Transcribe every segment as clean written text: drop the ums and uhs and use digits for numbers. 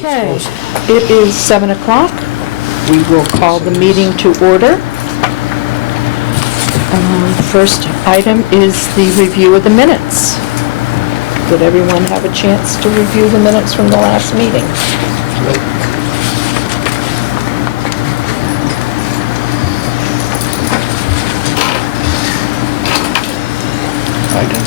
Okay, it is 7 o'clock. We will call the meeting to order. First item is the review of the minutes. Did everyone have a chance to review the minutes from the last meeting? I did.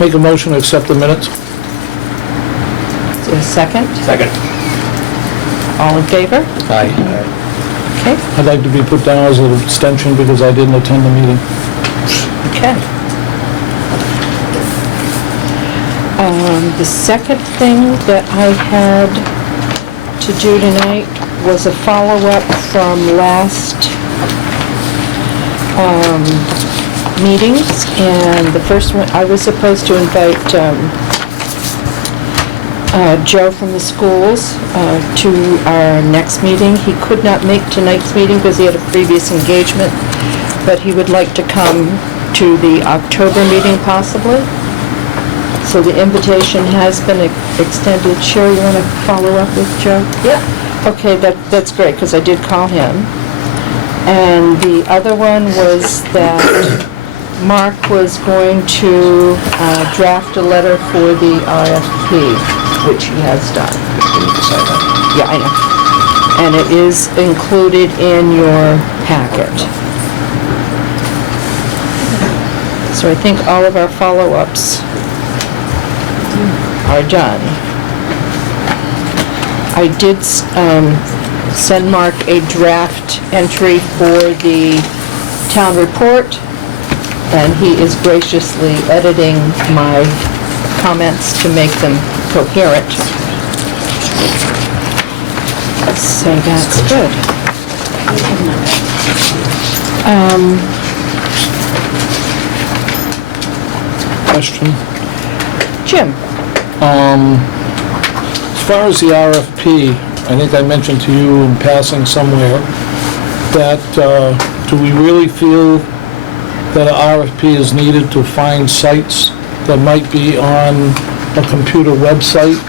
Make a motion to accept the minutes. Is there a second? Second. All in favor? Aye. Okay, I'd like to be put down as an abstention because I didn't attend the meeting. okay. The second thing that I had to do tonight was a follow-up from last meetings, and the first one, I was supposed to invite Joe from the schools to our next meeting. He could not make tonight's meeting because he had a previous engagement, but he would like to come to the October meeting possibly. So the invitation has been extended. Sherry, you want to follow up with Joe? Yeah. Okay, that's great, because I did call him. And the other one was that Mark was going to draft a letter for the RFP, which he has done. Yeah, I know. And it is included in your packet. So I think all of our follow-ups are done. I did send Mark a draft entry for the town report, and he is graciously editing my comments to make them coherent. So that's good. Question. Jim? As far as the RFP, I think I mentioned to you in passing somewhere that, do we really feel that an RFP is needed to find sites that might be on a computer website?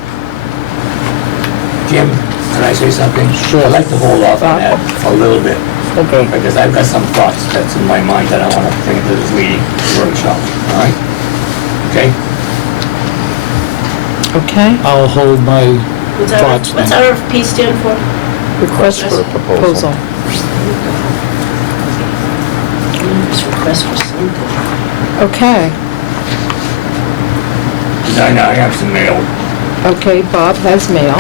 Jim, can I say something? Sure. I'd like to hold off on that a little bit, Okay. because I've got some thoughts that's in my mind that I want to bring to this meeting workshop, all right? Okay? Okay. I'll hold my thoughts What's then. RFP stand for? Request for proposal. It's request for something. Okay. I have some mail, Okay, Bob has mail.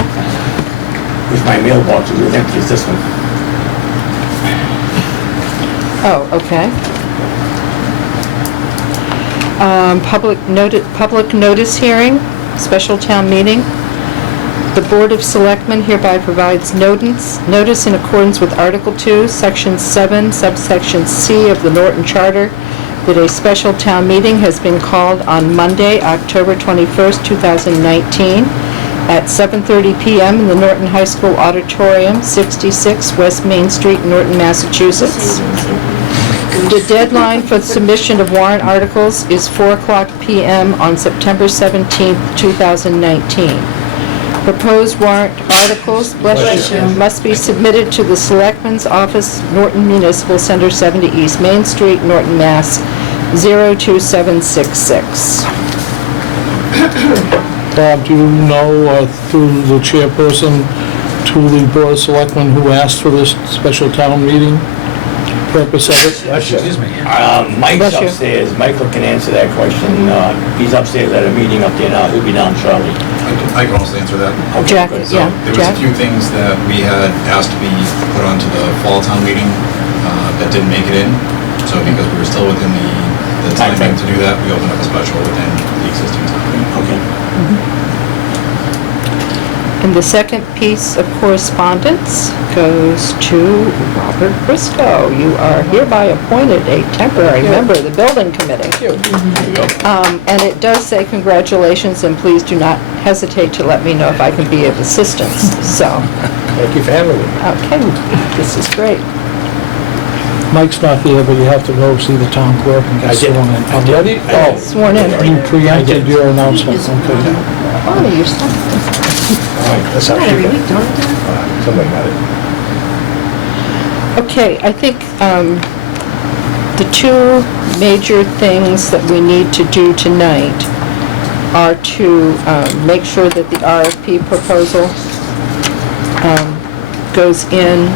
because my mailbox is as empty as this one. Oh, okay. Public notice hearing, special town meeting. The Board of Selectmen hereby provides notice in accordance with Article 2, Section 7, subsection C of the Norton Charter, that a special town meeting has been called on Monday, October 21st, 2019, at 7:30 p.m. in the Norton High School Auditorium, 66 West Main Street, Norton, Massachusetts. The deadline for the submission of warrant articles is 4:00 p.m. on September 17th, 2019. Proposed warrant articles must be submitted to the Selectmen's Office, Norton Municipal Center, 70 East Main Street, Norton, Mass. 02766. Bob, do you know, through the chairperson, to the Board of Selectmen who asked for this special town meeting, purpose of it? Excuse me. Mike's Bless you. upstairs, Michael can answer that question. He's upstairs at a meeting up there now, he'll be down shortly. I can also answer that. Okay, Jack, good. So yeah, there was a Jack? few things that we had asked to be put onto the fall town meeting that didn't make it in. So because we were still within the timing to do that, we opened up a special within the existing time. Okay. And the second piece of correspondence goes to Robert Briscoe. You are hereby appointed a temporary member of the building committee. There you go. And it does say congratulations, and please do not hesitate to let me know if I can be of assistance. So, Thank you for having me. okay, this is great. Mike's not here, but you have to go see the town clerk and I get did. sworn in. I did. Already? I did. Oh, Sworn in. you preempted your announcement, Is- okay. Bonnie, you're stuck. That's Not actually every good. week, don't I? Somebody got it. Okay, I think the two major things that we need to do tonight are to make sure that the RFP proposal goes in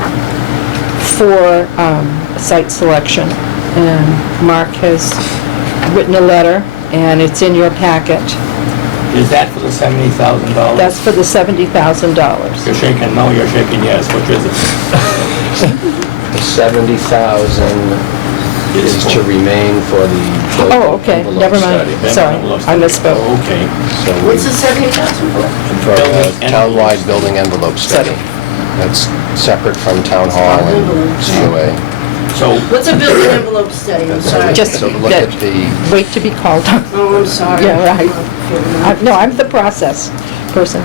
for site selection. And Mark has written a letter, and it's in your packet. Is that for the $70,000? That's for the $70,000. You're shaking no, you're shaking yes. Which is it? The 70,000 is to remain for the Oh, okay, envelope never mind. study. Then Sorry, envelope I study. misspoke. Okay. So What's the we, 70,000 for? for a Building townwide building envelope study. That's separate from town hall and COA. So, What's a building envelope study? I'm sorry. Just So look that- at the, Wait to be called on. Oh, I'm sorry. Yeah, right. Oh, No, I'm the process person.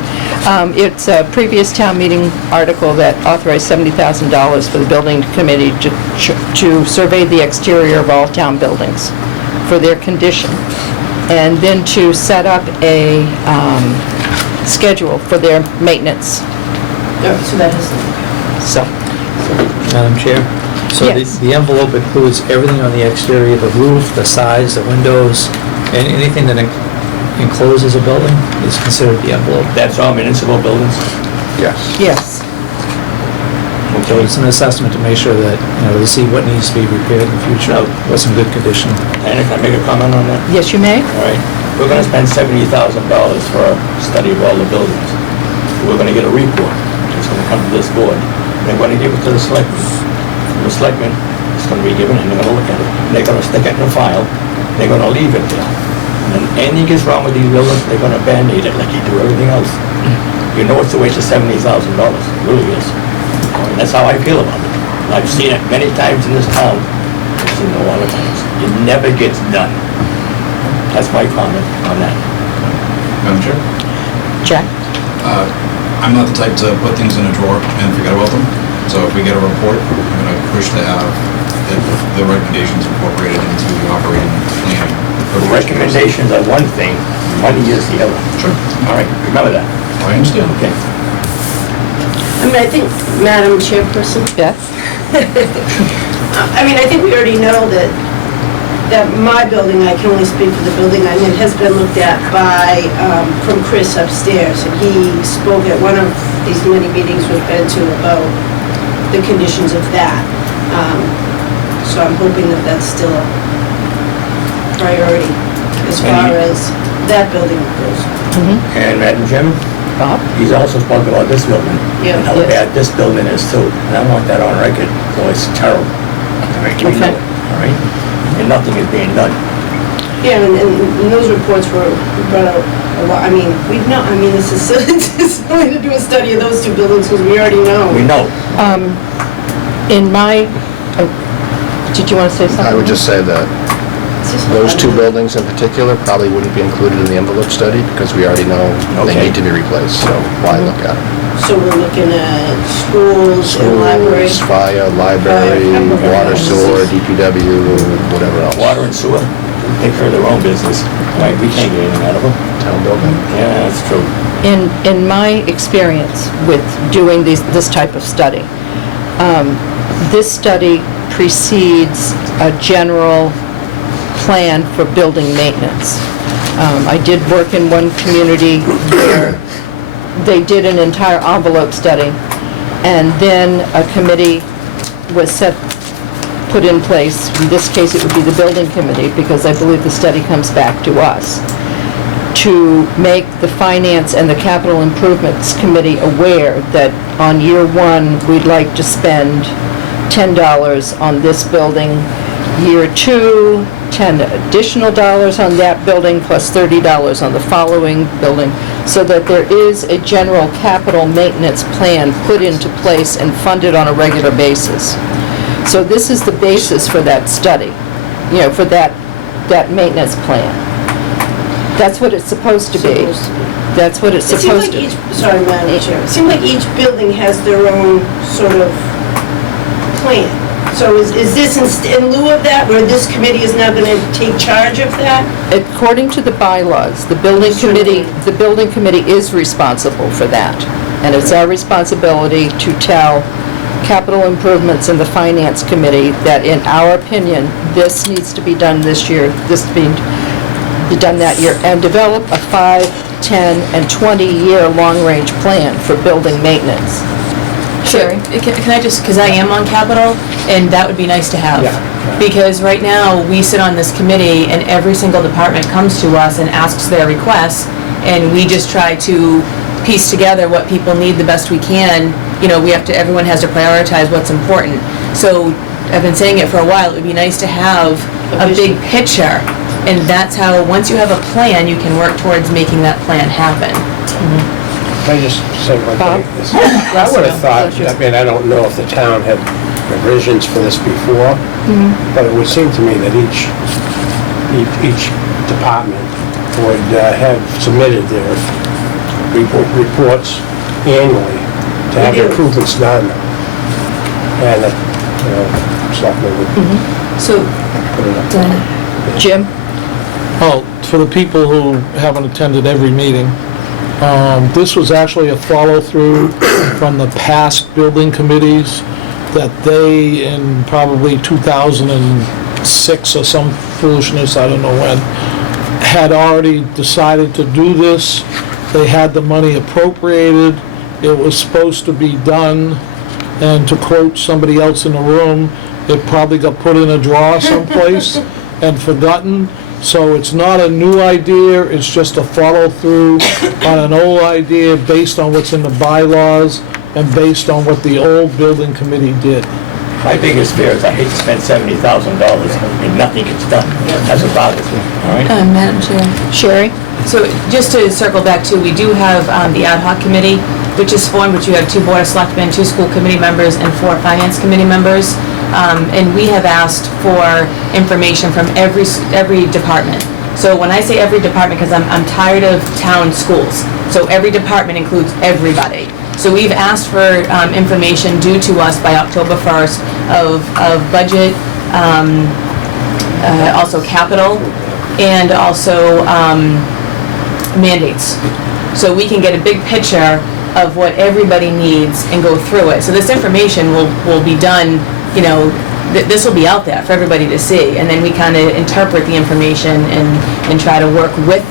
It's a previous town meeting article that authorized $70,000 for the building committee to survey the exterior of all town buildings for their condition, and then to set up a schedule for their maintenance. So that is, So, Madam Chair? So Yes. the envelope includes everything on the exterior, the roof, the sides, the windows, and anything that encloses a building is considered the envelope. that's all municipal buildings? yes. yes. So Okay. it's an assessment to make sure that, to see what needs to be repaired in the future, what's in good condition. Diana, can I make a comment on that? Yes, you may? All right. We're gonna spend $70,000 for a study of all the buildings. We're gonna get a report. It's gonna come to this board. They're gonna give it to the selectmen. The selectmen, it's gonna be given, and they're gonna look at it. They're gonna stick it in a file. They're gonna leave it there. And anything gets wrong with these buildings, they're gonna Band-Aid it like you do everything else. You know it's a waste of $70,000. It really is. And that's how I feel about it. I've seen it many times in this town. I've seen it a lot of times. It never gets done. That's my comment on that. Madam Chair? Jack? I'm not the type to put things in a drawer and forget about them. So if we get a report, I'm going to push to have the recommendations incorporated into the operating plan. for the future years. Recommendations are one thing, money is the other. Sure. All right, remember that. I understand. Okay. I mean, I think, Madam Chairperson, Beth? I mean, I think we already know that my building, I can only speak for the building I'm in, has been looked at by, from Chris upstairs, and he spoke at one of these many meetings we've been to about the conditions of that. So I'm hoping that that's still a priority as far as that building goes. And Madam Chairman, Bob? he's also spoken about this building. Yeah. And how Yes. bad this building is too. And I want that on record, so it's terrible. All right, we know Okay. it, all right? And nothing is being done. Yeah, and those reports were brought out a lot, I mean, this is silly, it's silly to do a study of those two buildings because we already know. We know. In my, oh, did you want to say something? I would just say that It's just- those two buildings in particular probably wouldn't be included in the envelope study because we already know they Okay. need to be replaced, so why look at them? So we're looking at schools and libraries. Schools, fire, library, water, sewer, DPW, whatever else. Water and sewer, take care of their own business. Right, we can't get anything out of them. Town building. Yeah, that's true. In my experience with doing this type of study, this study precedes a general plan for building maintenance. I did work in one community where they did an entire envelope study, and then a committee was put in place. In this case, it would be the building committee, because I believe the study comes back to us, to make the finance and the capital improvements committee aware that on year one, we'd like to spend $10 on this building. Year two, $10 additional on that building, plus $30 on the following building, so that there is a general capital maintenance plan put into place and funded on a regular basis. So this is the basis for that study, for that maintenance plan. That's what it's supposed to be. Supposed to be. That's what it's It seems supposed like to be. sorry, Madam Chair, it seems like each building has their own sort of plan. So is this in lieu of that, where this committee is now gonna take charge of that? According to the bylaws, the building committee is responsible for that. And it's our responsibility to tell capital improvements in the finance committee that in our opinion, this needs to be done this year, this being done that year, and develop a 5, 10, and 20-year long-range plan for building maintenance. Sherry? Can I just, because I am on capital, and that would be nice to have. Because right now, we sit on this committee, and every single department comes to us and asks their requests, and we just try to piece together what people need the best we can. You know, everyone has to prioritize what's important. So, I've been saying it for a while, it would be nice to have a big picture, and that's how, once you have a plan, you can work towards making that plan happen. Can I just say one Bob? thing? I would have thought, I mean, I don't know if the town had revisions for this before, but it would seem to me that each department would have submitted their reports annually to have improvements done. And, selectmen would So, put it up. Dana? Jim? Well, for the people who haven't attended every meeting, this was actually a follow-through from the past building committees that they, in probably 2006 or some foolishness, I don't know when, had already decided to do this. They had the money appropriated. It was supposed to be done, and to quote somebody else in the room, it probably got put in a drawer someplace and forgotten. So it's not a new idea, it's just a follow-through on an old idea based on what's in the bylaws and based on what the old building committee did. My biggest fear is I hate to spend $70,000 and nothing gets done. That's what bothers me, all right? Madam Chair. Sherry? So just to circle back to, we do have the ad hoc committee, which is formed, which you have 2 board of selectmen, 2 school committee members, and 4 finance committee members. And we have asked for information from every department. So when I say every department, because I'm tired of town schools, so every department includes everybody. So we've asked for information due to us by October 1st of budget, also capital, and also mandates. So we can get a big picture of what everybody needs and go through it. So this information will be done, you know, this will be out there for everybody to see. And then we kind of interpret the information and try to work with,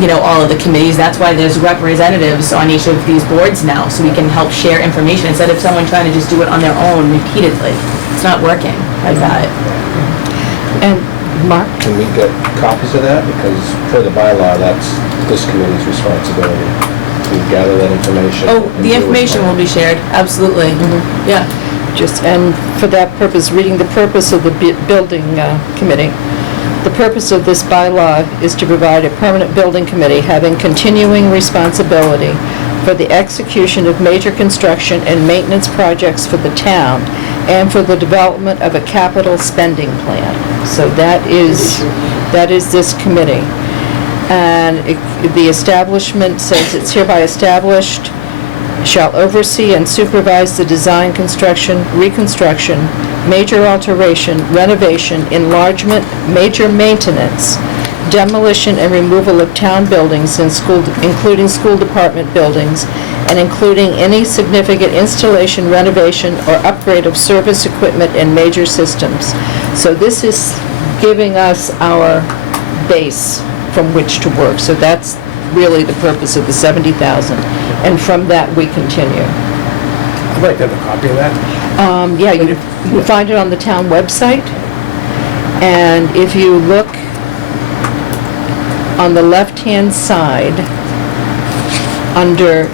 you know, all of the committees. That's why there's representatives on each of these boards now, so we can help share information instead of someone trying to just do it on their own repeatedly. It's not working like that. And Mark? Can we get copies of that? Because per the bylaw, that's this committee's responsibility to gather that information. Oh, and the deal with information it. will be shared, absolutely. Yeah. And for that purpose, reading the purpose of the building committee. The purpose of this bylaw is to provide a permanent building committee having continuing responsibility for the execution of major construction and maintenance projects for the town and for the development of a capital spending plan. So that is this committee. And the establishment says it's hereby established, shall oversee and supervise the design, construction, reconstruction, major alteration, renovation, enlargement, major maintenance, demolition and removal of town buildings including school department buildings, and including any significant installation, renovation, or upgrade of service equipment and major systems. So this is giving us our base from which to work. So that's really the purpose of the $70,000. And from that, we continue. I'd like to have a copy of that. Yeah, you can find it on the town website. And if you look on the left-hand side, under,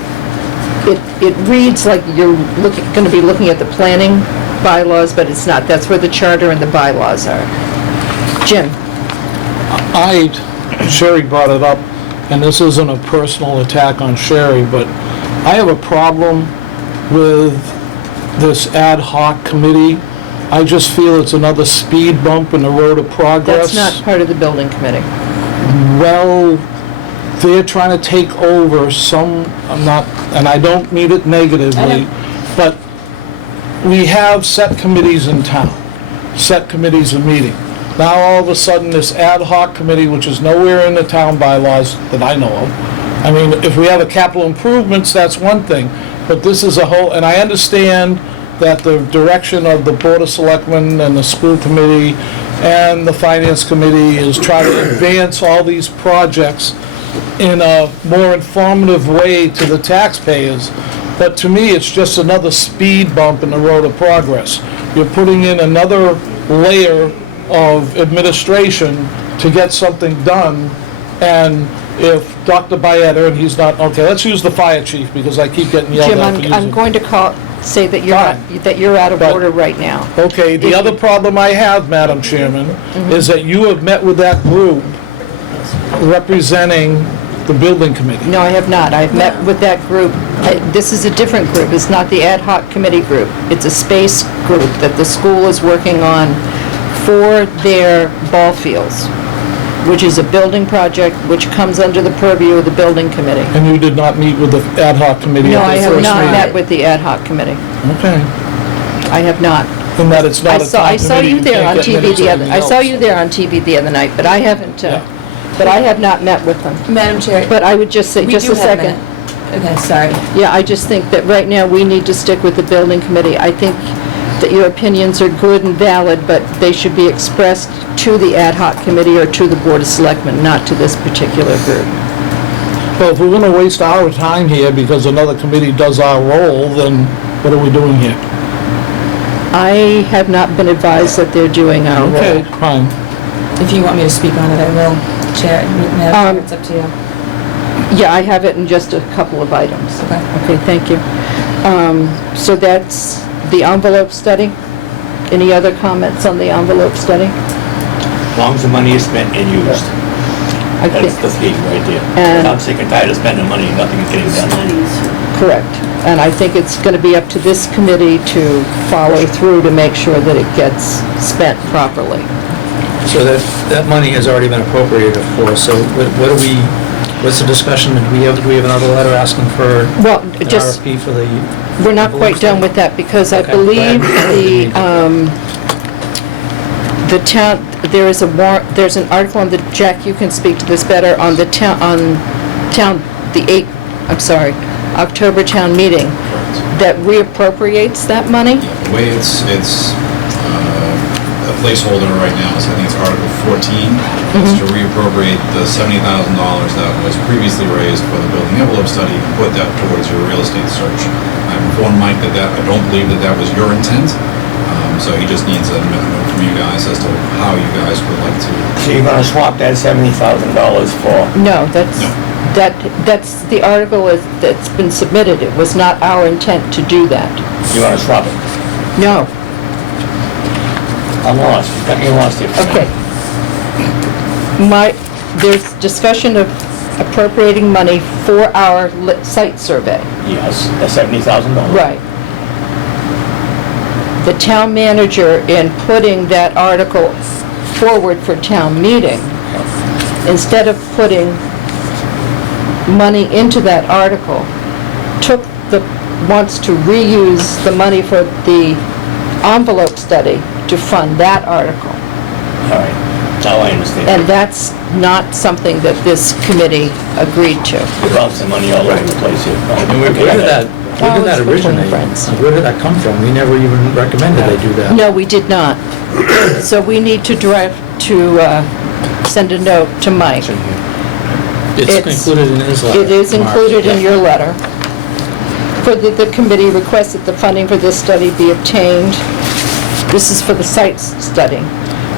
it reads like you're going to be looking at the planning bylaws, but it's not. That's where the charter and the bylaws are. Jim? Sherry brought it up, and this isn't a personal attack on Sherry, but I have a problem with this ad hoc committee. I just feel it's another speed bump in the road of progress. That's not part of the building committee. Well, they're trying to take over and I don't mean it negatively, but we have set committees in town, set committees of meeting. Now, all of a sudden, this ad hoc committee, which is nowhere in the town bylaws that I know of. I mean, if we have a capital improvements, that's one thing, but this is a whole, and I understand that the direction of the Board of Selectmen and the school committee and the finance committee is try to advance all these projects in a more informative way to the taxpayers. But to me, it's just another speed bump in the road of progress. You're putting in another layer of administration to get something done, and if Dr. Byetta, and he's not, okay, let's use the fire chief, because I keep getting yelled Jim, at for I'm using. going to say that you're out of But- order right now. Okay, the other problem I have, Madam Chairman, is that you have met with that group representing the building committee. No, I have not. I've met with that group. This is a different group. It's not the ad hoc committee group. It's a space group that the school is working on for their ball fields, which is a building project which comes under the purview of the building committee. And you did not meet with the ad hoc committee No, at I the have first not meeting? met with the ad hoc committee. Okay, I have not. and that it's not a I town saw committee, you you there on can't get TV minutes the or other, I anything saw else. you there on TV the other night, but I haven't, Yeah. but I have not met with them. Madam Chair, But I would just say, we just do a have a second. minute. Okay, sorry. Yeah, I just think that right now, we need to stick with the building committee. I think that your opinions are good and valid, but they should be expressed to the ad hoc committee or to the Board of Selectmen, not to this particular group. Well, if we're gonna waste our time here because another committee does our role, then what are we doing here? I have not been advised that they're doing our Okay, role. fine. If you want me to speak on it, I will. Chair, Madam Chair, it's up to you. Yeah, I have it in just a couple of items. Okay. Okay, thank you. So that's the envelope study. Any other comments on the envelope study? As long as the money is spent and used. I That's think, the key right there. And- I'm sick and tired of spending money and nothing is getting done. correct. And I think it's going to be up to this committee to follow through to make sure that it gets spent properly. So that money has already been appropriated for, so what do we, what's the discussion? Do we have another letter asking for Well, an just, RFP for the? we're not quite done with that because I Okay, go believe ahead. the town, there's an article on the, Jack, you can speak to this better, on the October town meeting, that reappropriates that money? The way it's a placeholder right now, so I think it's Article 14, is to reappropriate the $70,000 that was previously raised for the building envelope study and put that towards your real estate search. I've informed Mike that I don't believe that was your intent, so he just needs a note from you guys as to how you guys would like to. So you're gonna swap that $70,000 for, No, No. that's the article that's been submitted. It was not our intent to do that. you're gonna swap it? No. I'm lost, you got me lost here. Okay. There's discussion of appropriating money for our site survey. Yes, the $70,000. Right. The town manager, in putting that article forward for town meeting, instead of putting money into that article, wants to reuse the money for the envelope study to fund that article. All right, now I understand. And that's not something that this committee agreed to. You're bouncing money all over the place here. Where did that it's between originate? friends. Where did that come from? We never even recommended they do that. No, we did not. So we need to send a note to Mike. It's included in his letter. It is Mark. included in Yeah. your letter. For the committee requests that the funding for this study be obtained. This is for the site study,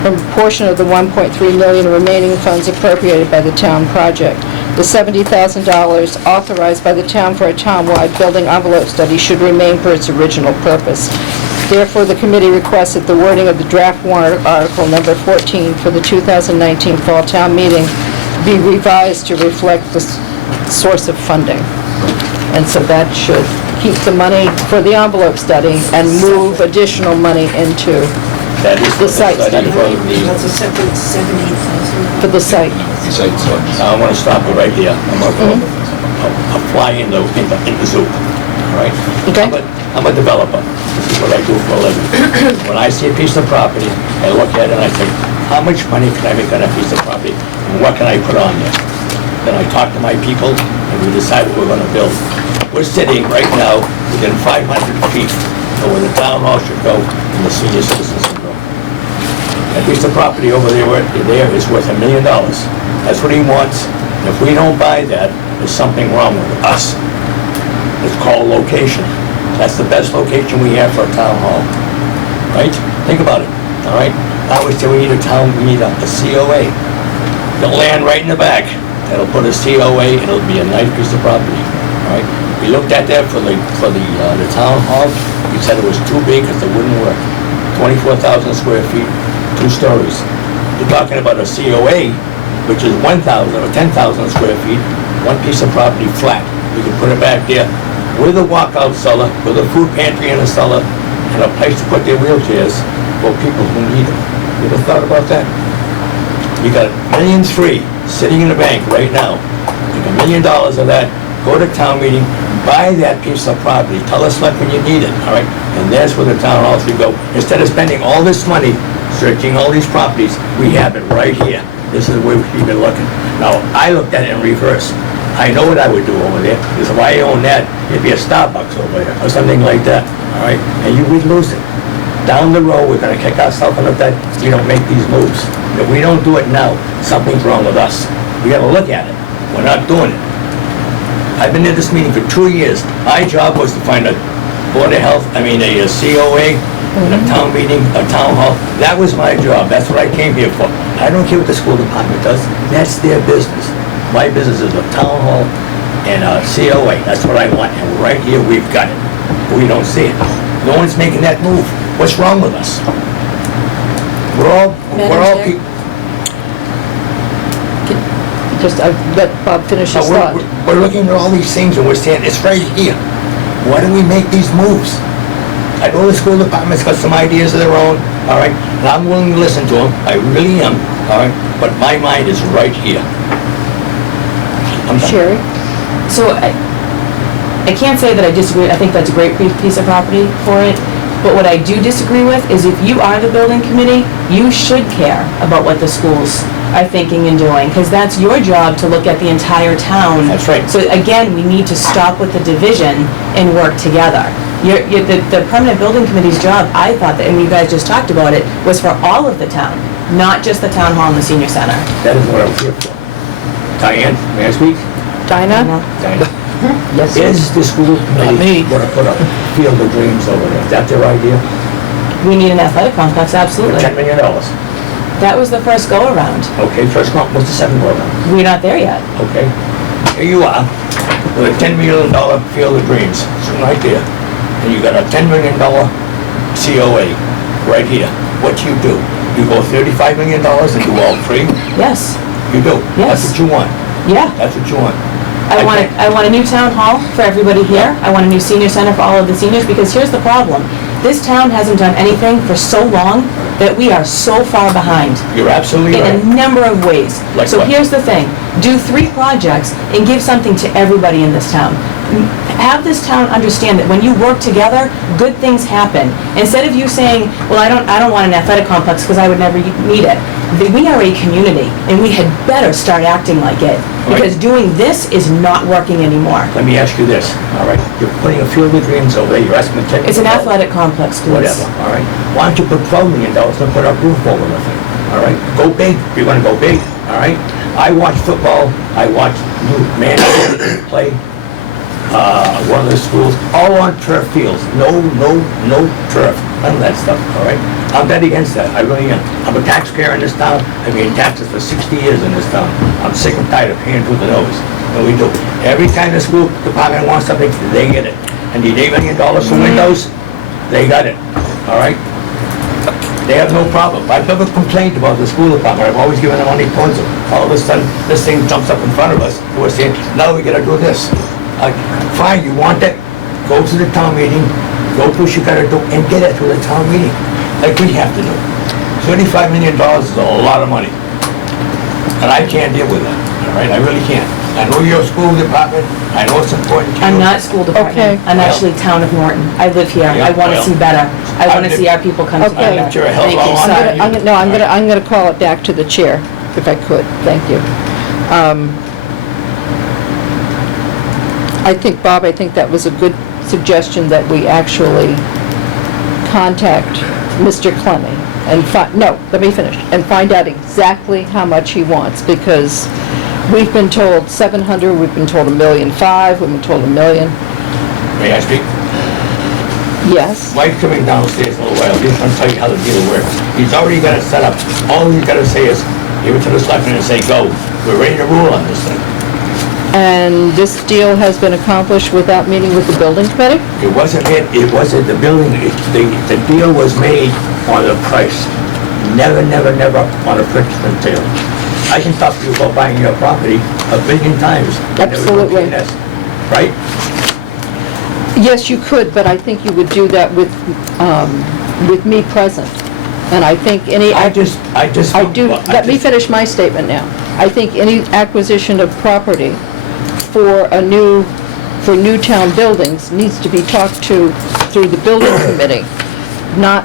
from a portion of the $1.3 million remaining funds appropriated by the town project. The $70,000 authorized by the town for a town-wide building envelope study should remain for its original purpose. Therefore, the committee requests that the wording of the draft warrant article number 14 for the 2019 fall town meeting be revised to reflect the source of funding. And so that should keep the money for the envelope study and move additional money into That is the site study. for the- That's a separate 78,000. for the site. I want to stop it right here. I'm gonna fly in the zoo. all right? Okay. I'm a developer. This is what I do for a living. When I see a piece of property, I look at it and I think, how much money can I make on that piece of property? And what can I put on there? Then I talk to my people and we decide what we're gonna build. We're sitting right now within 500 feet of where the town hall should go and the senior citizens should go. That piece of property over there is worth $1 million. That's what he wants. And if we don't buy that, there's something wrong with us. It's called location. That's the best location we have for a town hall, right? Think about it, all right? I always say we need a COA. The land right in the back, that'll put a COA, and it'll be a nice piece of property, all right? We looked at that for the town hall. We said it was too big because it wouldn't work. 24,000 square feet, 2 stories. You're talking about a COA, which is 1,000 or 10,000 square feet, one piece of property flat. We can put it back there with a walkout cellar, with a food pantry and a cellar, and a place to put their wheelchairs for people who need them. You ever thought about that? We got millions free, sitting in the bank right now. Take $1 million of that, go to town meeting, buy that piece of property, tell us like when you need it, all right? And that's where the town hall should go. Instead of spending all this money searching all these properties, we have it right here. This is the way we should be looking. Now, I looked at it in reverse. I know what I would do over there, because if I own that, it'd be a Starbucks over there, or something like that, all right? And we'd lose it. Down the road, we're gonna kick ourselves in the butt if we don't make these moves. If we don't do it now, something's wrong with us. We gotta look at it. We're not doing it. I've been in this meeting for 2 years. My job was to find a Board of Health, a COA, and a town meeting, a town hall. That was my job. That's what I came here for. I don't care what the school department does. That's their business. My business is a town hall and a COA. That's what I want. And right here, we've got it. But we don't see it. No one's making that move. What's wrong with us? We're all Chair? people. Just, let Bob finish his thought. We're looking at all these things and we're saying, it's right here. Why do we make these moves? I know the school department's got some ideas of their own, all right? And I'm willing to listen to them. I really am, all right? But my mind is right here. I'm done. Sherry? So I can't say that I disagree. I think that's a great piece of property for it. But what I do disagree with is if you are the building committee, you should care about what the schools are thinking and doing, because that's your job to look at the entire town. That's right. So again, we need to stop with the division and work together. The permanent building committee's job, I thought that, and you guys just talked about it, was for all of the town, not just the town hall and the senior center. That is what I was here for. Diane, may I speak? Dinah? Diane. Yes. Is the school committee going to put a Field of Dreams over there? Is that their idea? We need an athletic complex, For absolutely. $10 million. That was the first go-around. Okay, first month, what's the second go around? We're not there yet. Okay, here you are, with a $10 million Field of Dreams, sitting right there, and you got a $10 million COA right here. What do? You go $35 million and do all three? Yes, You do? Yes. That's what you want? yeah. That's what you want? I want a new town hall for everybody here. I want a new senior center for all of the seniors, because here's the problem. This town hasn't done anything for so long that we are so far behind You're absolutely in a right. number of ways. Like So what? here's the thing, do 3 projects and give something to everybody in this town. Have this town understand that when you work together, good things happen. Instead of you saying, well, I don't want an athletic complex because I would never need it. We are a community and we had better start acting like it, because doing this is not working anymore. Let me ask you this, all right? You're putting a Field of Dreams over there, you're asking for $10 million. It's an athletic complex, please. Whatever, all right? Why don't you put $12 million and put a roof over the thing, all right? Go big, if you're gonna go big, all right? I watch football, I watch Manchester play, one of the schools, all on turf fields, no turf, none of that stuff, all right? I'm dead against that, I really am. I'm a taxpayer in this town, I've paid taxes for 60 years in this town. I'm sick and tired of paying through the nose, and we do. Every time the school department wants something, they get it. And the $8 million for windows, they got it, all right? They have no problem. I've never complained about the school department, I've always given them money towards them. All of a sudden, this thing jumps up in front of us, we're saying, now we gotta do this. Fine, you want that, go to the town meeting, go do what you gotta do, and get it through the town meeting, like we have to do. $35 million is a lot of money. And I can't deal with that, all right, I really can't. I know you're a school department, I know it's important to you. I'm not school department. Okay. I'm actually town of Norton. I live here. I want to well, see better. I want to I've see our people come Okay. together. I've lived here a hell of a Thank you, long sorry. time. I'm gonna call it back to the chair, if I could, thank you. I think, Bob, I think that was a good suggestion that we actually contact Mr. Clemmy and let me finish, and find out exactly how much he wants, because we've been told 700, we've been told 1,500,000, we've been told 1,000,000. May I speak? Yes, Mike's coming downstairs in a little while, he's gonna tell you how the deal works. He's already got it set up, all he's gotta say is, give it to the selectmen and say, go, we're ready to rule on this thing. and this deal has been accomplished without meeting with the building committee? It wasn't the building, the deal was made on the price. Never on a purchase and sale. I can talk to you about buying your property a billion times. and never go Absolutely. PNS, right? Yes, you could, but I think you would do that with me present. And I think any... I just... let me finish my statement now. I think any acquisition of property for new town buildings needs to be talked to through the building committee, not,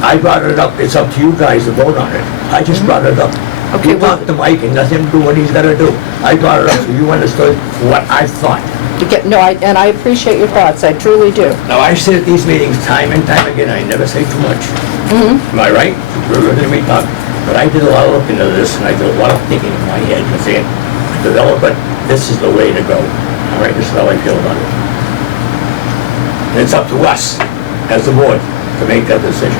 I brought it up, it's up to you guys to vote on it. I just brought it up. Okay, You talked to Mike and let him do what he's gotta do. I brought it up so you understood what I thought. and I appreciate your thoughts, I truly do. Now, I sit at these meetings time and time again, I never say too much. Am I right? We're gonna be talking. But I did a lot of looking into this, and I did a lot of thinking in my head, and saying, develop it, this is the way to go. All right, this is how I feel about it. And it's up to us, as the board, to make that decision.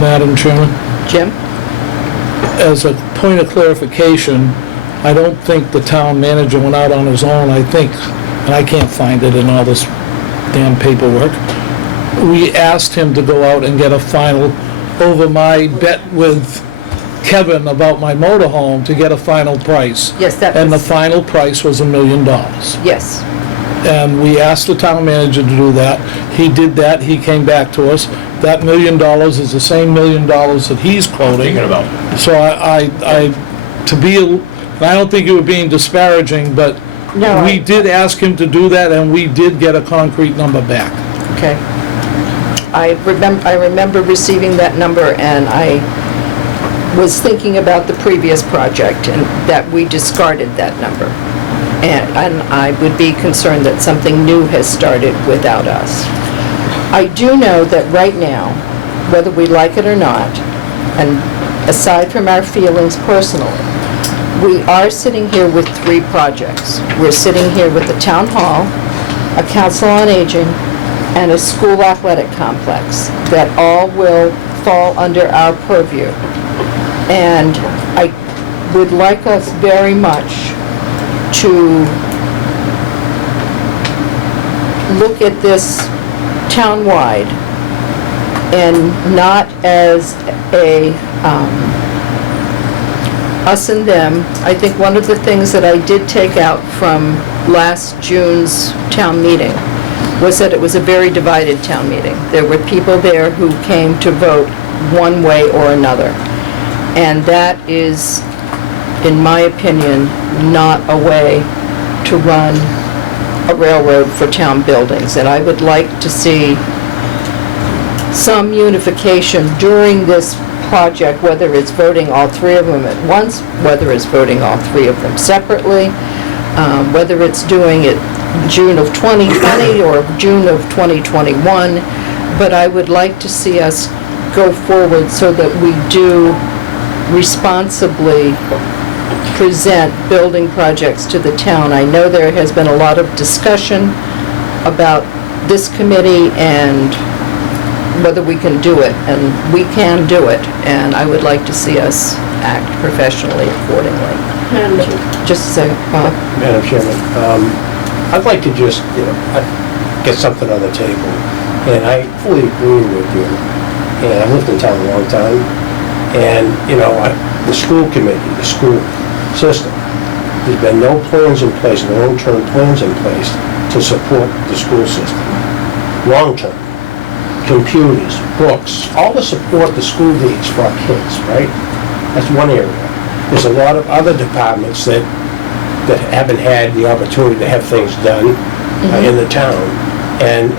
Madam Chairman, Jim? as a point of clarification, I don't think the town manager went out on his own. I think, and I can't find it in all this damn paperwork, we asked him to go out and get a final, over my bet with Kevin about my motorhome, to get a final price. Yes, that And the was, final price was $1 million. yes. And we asked the town manager to do that. He did that, he came back to us. That $1 million is the same $1 million that he's quoting. Thinking about. So I don't think you were being disparaging, but No, we did ask him to do that, and we did get a concrete number back. Okay. I remember receiving that number, and I was thinking about the previous project, and that we discarded that number. And I would be concerned that something new has started without us. I do know that right now, whether we like it or not, and aside from our feelings personally, we are sitting here with 3 projects. We're sitting here with the town hall, a council on aging, and a school athletic complex that all will fall under our purview. And I would like us very much to look at this townwide and not as a us and them. I think one of the things that I did take out from last June's town meeting was that it was a very divided town meeting. There were people there who came to vote one way or another. And that is, in my opinion, not a way to run a railroad for town buildings. And I would like to see some unification during this project, whether it's voting all 3 of them at once, whether it's voting all 3 of them separately, whether it's doing it June of 2020 or June of 2021. But I would like to see us go forward so that we do responsibly present building projects to the town. I know there has been a lot of discussion about this committee and whether we can do it, and we can do it, and I would like to see us act professionally accordingly. Madam Chair. Just a second, Bob. Madam Chairman, I'd like to just, get something on the table. And I fully agree with you. And I've lived in town a long time. And, the school committee, the school system, there's been no plans in place, no long-term plans in place to support the school system. Long-term. Computers, books, all the support the school needs for our kids, right? That's one area. there's a lot of other departments that haven't had the opportunity to have things done in the town. And,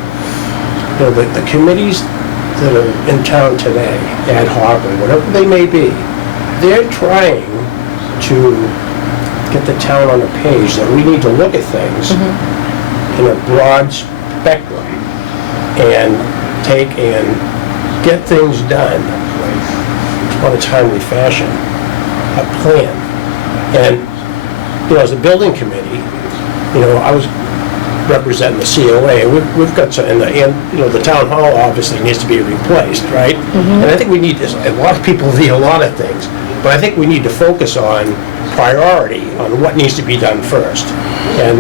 you know, the committees that are in town today, ad hoc or whatever they may be, they're trying to get the town on a page that we need to look at things in a broad spectrum and take and get things done on a timely fashion, a plan. And, you know, as a building committee, you know, I was representing the COA, and we've got some, and, you know, the town hall obviously needs to be replaced, right? And I think we need, a lot of people need a lot of things, but I think we need to focus on priority on what needs to be done first. And,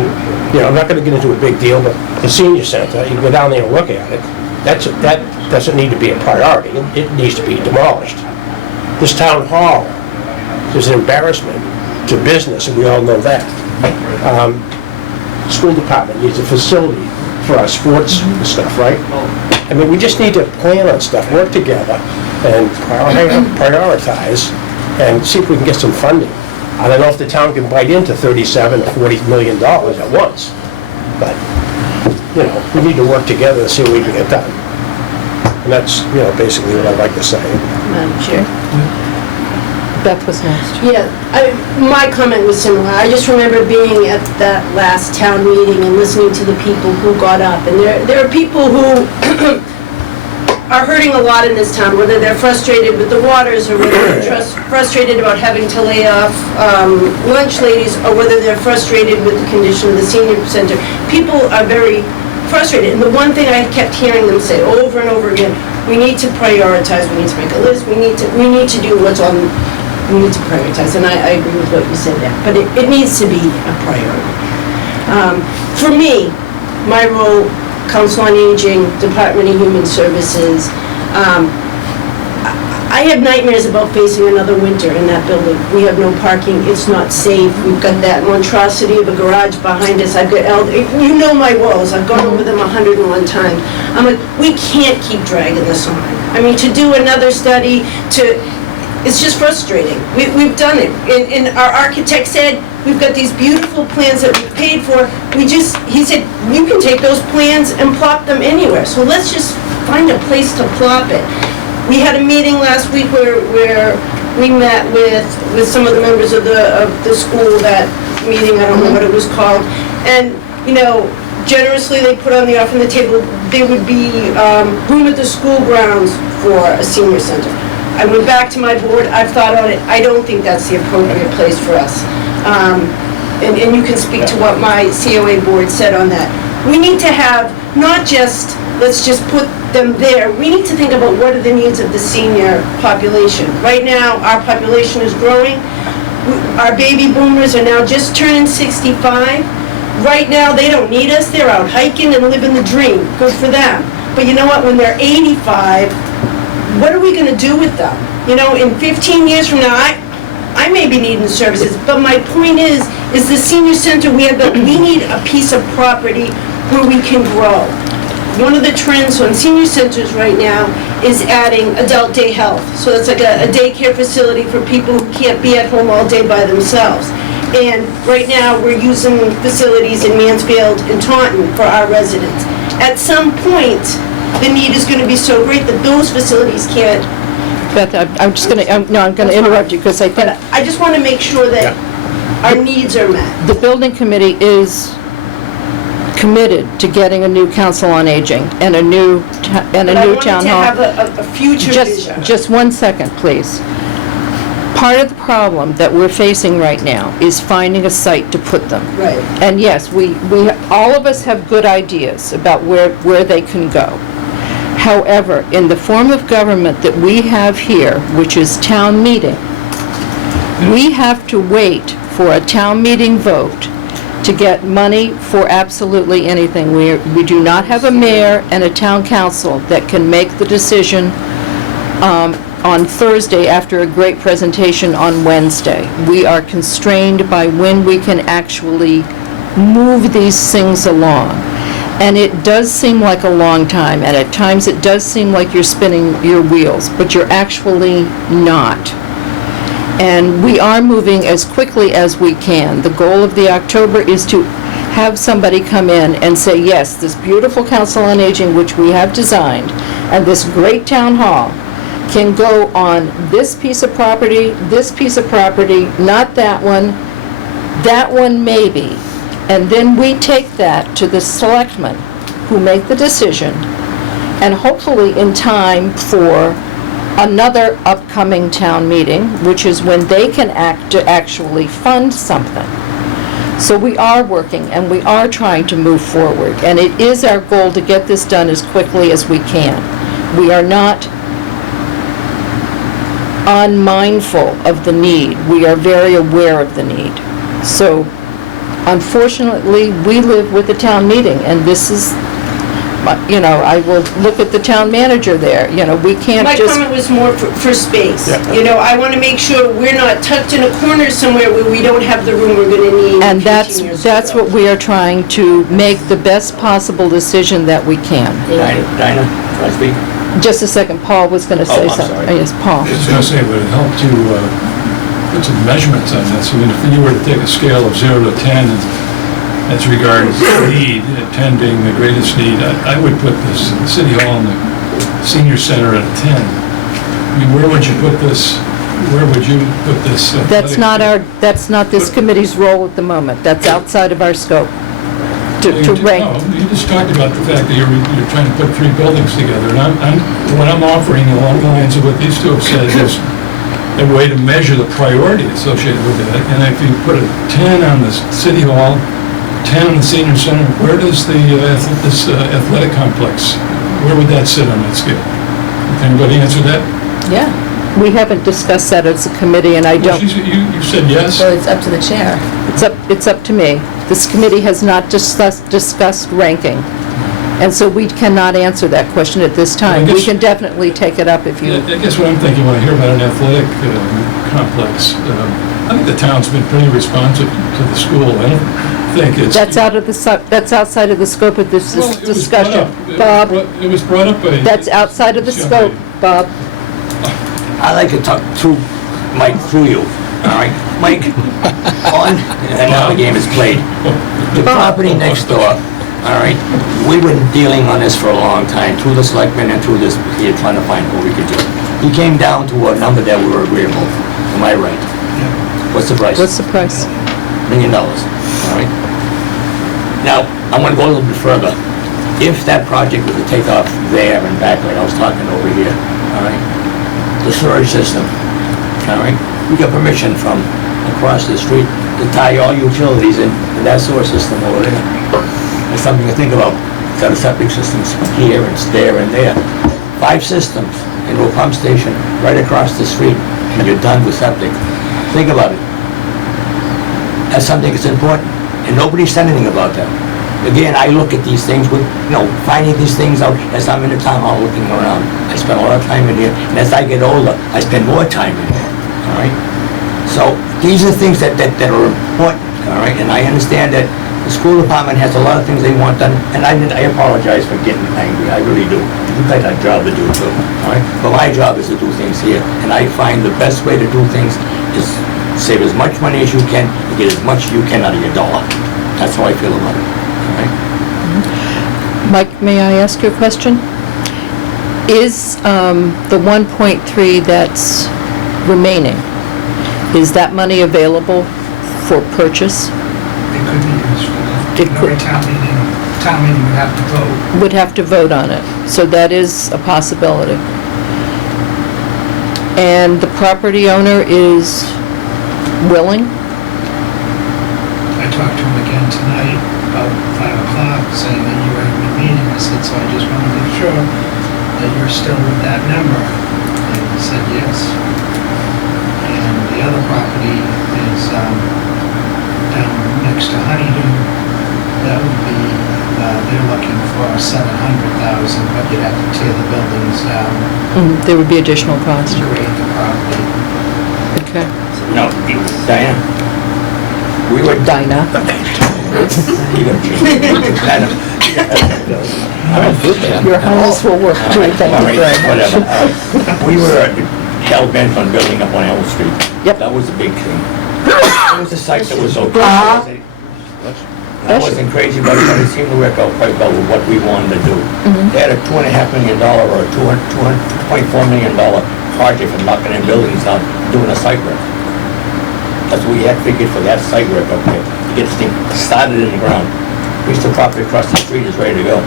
you know, I'm not gonna get into a big deal, but the senior center, you go down there and look at it, that doesn't need to be a priority. It needs to be demolished. This town hall is an embarrassment to business, and we all know that. School department needs a facility for our sports and stuff, right? I mean, we just need to plan on stuff, work together, and prioritize, and see if we can get some funding. I don't know if the town can bite into 37 or 40 million dollars at once, but, you know, we need to work together and see what we can get done. And that's, you know, basically what I'd like to say. Madam Chair. Beth was next. Yeah, my comment was similar. I just remember being at that last town meeting and listening to the people who got up. And there are people who are hurting a lot in this town, whether they're frustrated with the waters or whether they're frustrated about having to lay off lunch ladies or whether they're frustrated with the condition of the senior center. People are very frustrated. And the one thing I kept hearing them say over and over again, we need to prioritize, we need to make a list, we need to do what's on. We need to prioritize, and I agree with what you said there, but it needs to be a priority. For me, my role, Council on Aging, Department of Human Services, I have nightmares about facing another winter in that building. We have no parking, it's not safe, we've got that monstrosity of a garage behind us, I've got, you know my walls, I've gone over them 101 times. I'm like, we can't keep dragging this on. I mean, to do another study, it's just frustrating. We've done it. And our architect said, we've got these beautiful plans that we've paid for. He said, you can take those plans and plop them anywhere. So let's just find a place to plop it. We had a meeting last week where we met with some of the members of the school, that meeting, I don't know what it was called. And, you know, generously they put on the offer on the table, there would be room at the school grounds for a senior center. I went back to my board, I've thought on it, I don't think that's the appropriate place for us. And you can speak to what my COA board said on that. We need to have, not just, let's just put them there, we need to think about what are the needs of the senior population. Right now, our population is growing. Our baby boomers are now just turning 65. Right now, they don't need us, they're out hiking and living the dream, good for them. But you know what, when they're 85, what are we going to do with them? You know, in 15 years from now, I may be needing services, but my point is the senior center, we need a piece of property where we can grow. One of the trends on senior centers right now is adding adult day health. So it's like a daycare facility for people who can't be at home all day by themselves. And right now, we're using facilities in Mansfield and Taunton for our residents. At some point, the need is going to be so great that those facilities can't. Beth, I'm just going to, I'm going to interrupt you because I think But I just want to make sure that our needs are met. the building committee is committed to getting a new council on aging and a new town But I wanted to hall. have a future vision. Just 1 second, please. Part of the problem that we're facing right now is finding a site to put them. Right. And yes, we all of us have good ideas about where they can go. However, in the form of government that we have here, which is town meeting, we have to wait for a town meeting vote to get money for absolutely anything. We do not have a mayor and a town council that can make the decision on Thursday after a great presentation on Wednesday. We are constrained by when we can actually move these things along. And it does seem like a long time, and at times it does seem like you're spinning your wheels, but you're actually not. And we are moving as quickly as we can. The goal of the October is to have somebody come in and say, yes, this beautiful Council on Aging, which we have designed, and this great town hall can go on this piece of property, not that one maybe. And then we take that to the selectmen who make the decision, and hopefully in time for another upcoming town meeting, which is when they can act to actually fund something. So we are working and we are trying to move forward, and it is our goal to get this done as quickly as we can. We are not unmindful of the need. We are very aware of the need. So unfortunately, we live with the town meeting, and this is, I will look at the town manager there, we can't My just... comment was more for space. I want to make sure we're not tucked in a corner somewhere where we don't have the room we're going to need And 15 years that's ago. what we are trying to make the best possible decision that we can. Dinah, can I speak? Just a second, Paul was going to say I'm something. sorry. Oh, yes, Paul. I was going to say, would it help to put some measurements on this? I mean, if you were to take a scale of 0 to 10, and as regards need, 10 being the greatest need, I would put this City Hall and the Senior Center at a 10. I mean, where would you put this? Where would you put this? That's not this committee's role at the moment. That's outside of our scope to rank. No, you just talked about the fact that you're trying to put 3 buildings together, and what I'm offering along the lines of what these two have said is a way to measure the priority associated with that. And if you put a 10 on the City Hall, 10 on the Senior Center, where does this athletic complex, where would that sit on that scale? Can anybody answer that? Yeah. We haven't discussed that as a committee, and I Well, don't... you said yes. So it's up to the chair. It's up to me. This committee has not discussed ranking, and so we cannot answer that question at this time. Well, I We guess- can definitely take it up if you... I guess what I'm thinking when I hear about an athletic complex, I think the town's been pretty responsive to the school. I don't think it's... That's outside of the scope of this Well, it was brought discussion. up. Bob, It was brought up by... that's outside of the this young scope, lady. Bob. I'd like to talk to Mike through you, all right? Mike, on, and now the game is played. The property next door, all right? We've been dealing on this for a long time, through the selectmen and through this, here, trying to find what we could do. He came down to a number that we were agreeable. Am I right? What's the price? What's the price? $1 million, all right? Now, I'm gonna go a little bit further. If that project was to take off there and back, like I was talking over here, all right? The storage system, all right? We got permission from across the street to tie all utilities in that sewer system over there. That's something to think about. Got a septic systems here and there and there. 5 systems into a pump station right across the street, and you're done with septic. Think about it. That's something that's important, and nobody said anything about that. Again, I look at these things with, finding these things out as I'm in the town hall looking around. I spend a lot of time in here, and as I get older, I spend more time in here, all right? So, these are things that are important, all right? And I understand that the school department has a lot of things they want done, and I apologize for getting angry, I really do. You guys have a job to do too, all right? But my job is to do things here, and I find the best way to do things is save as much money as you can, and get as much as you can out of your dollar. That's how I feel about it. Mike, may I ask you a question? Is the 1.3 that's remaining, is that money available for purchase? It could be used for that. It could. Town meeting would have to vote. Would have to vote on it, so that is a possibility. And the property owner is willing? I talked to him again tonight about 5 o'clock, saying that you were having a meeting. I said, so I just want to make sure that you're still with that number. And he said, yes. And the other property is down next to Honeydew. That would be, they're looking for 700,000, but you'd have to tear the buildings down, There would be additional cost. grade the property. Okay. No, Diana, we were... Dinah? All Your Highness will work too, thank right, you very much. whatever. We were hell-bent on building up on Elm Street. Yep. That was the big thing. It was a site that was okay. That wasn't crazy, but it seemed to work out quite well with what we wanted to do. They had a $2.5 million or a $2.4 million project for knocking in buildings out, doing a site work. That's what we had figured for that site work up there, to get this thing started in the ground. Piece of property across the street is ready to go.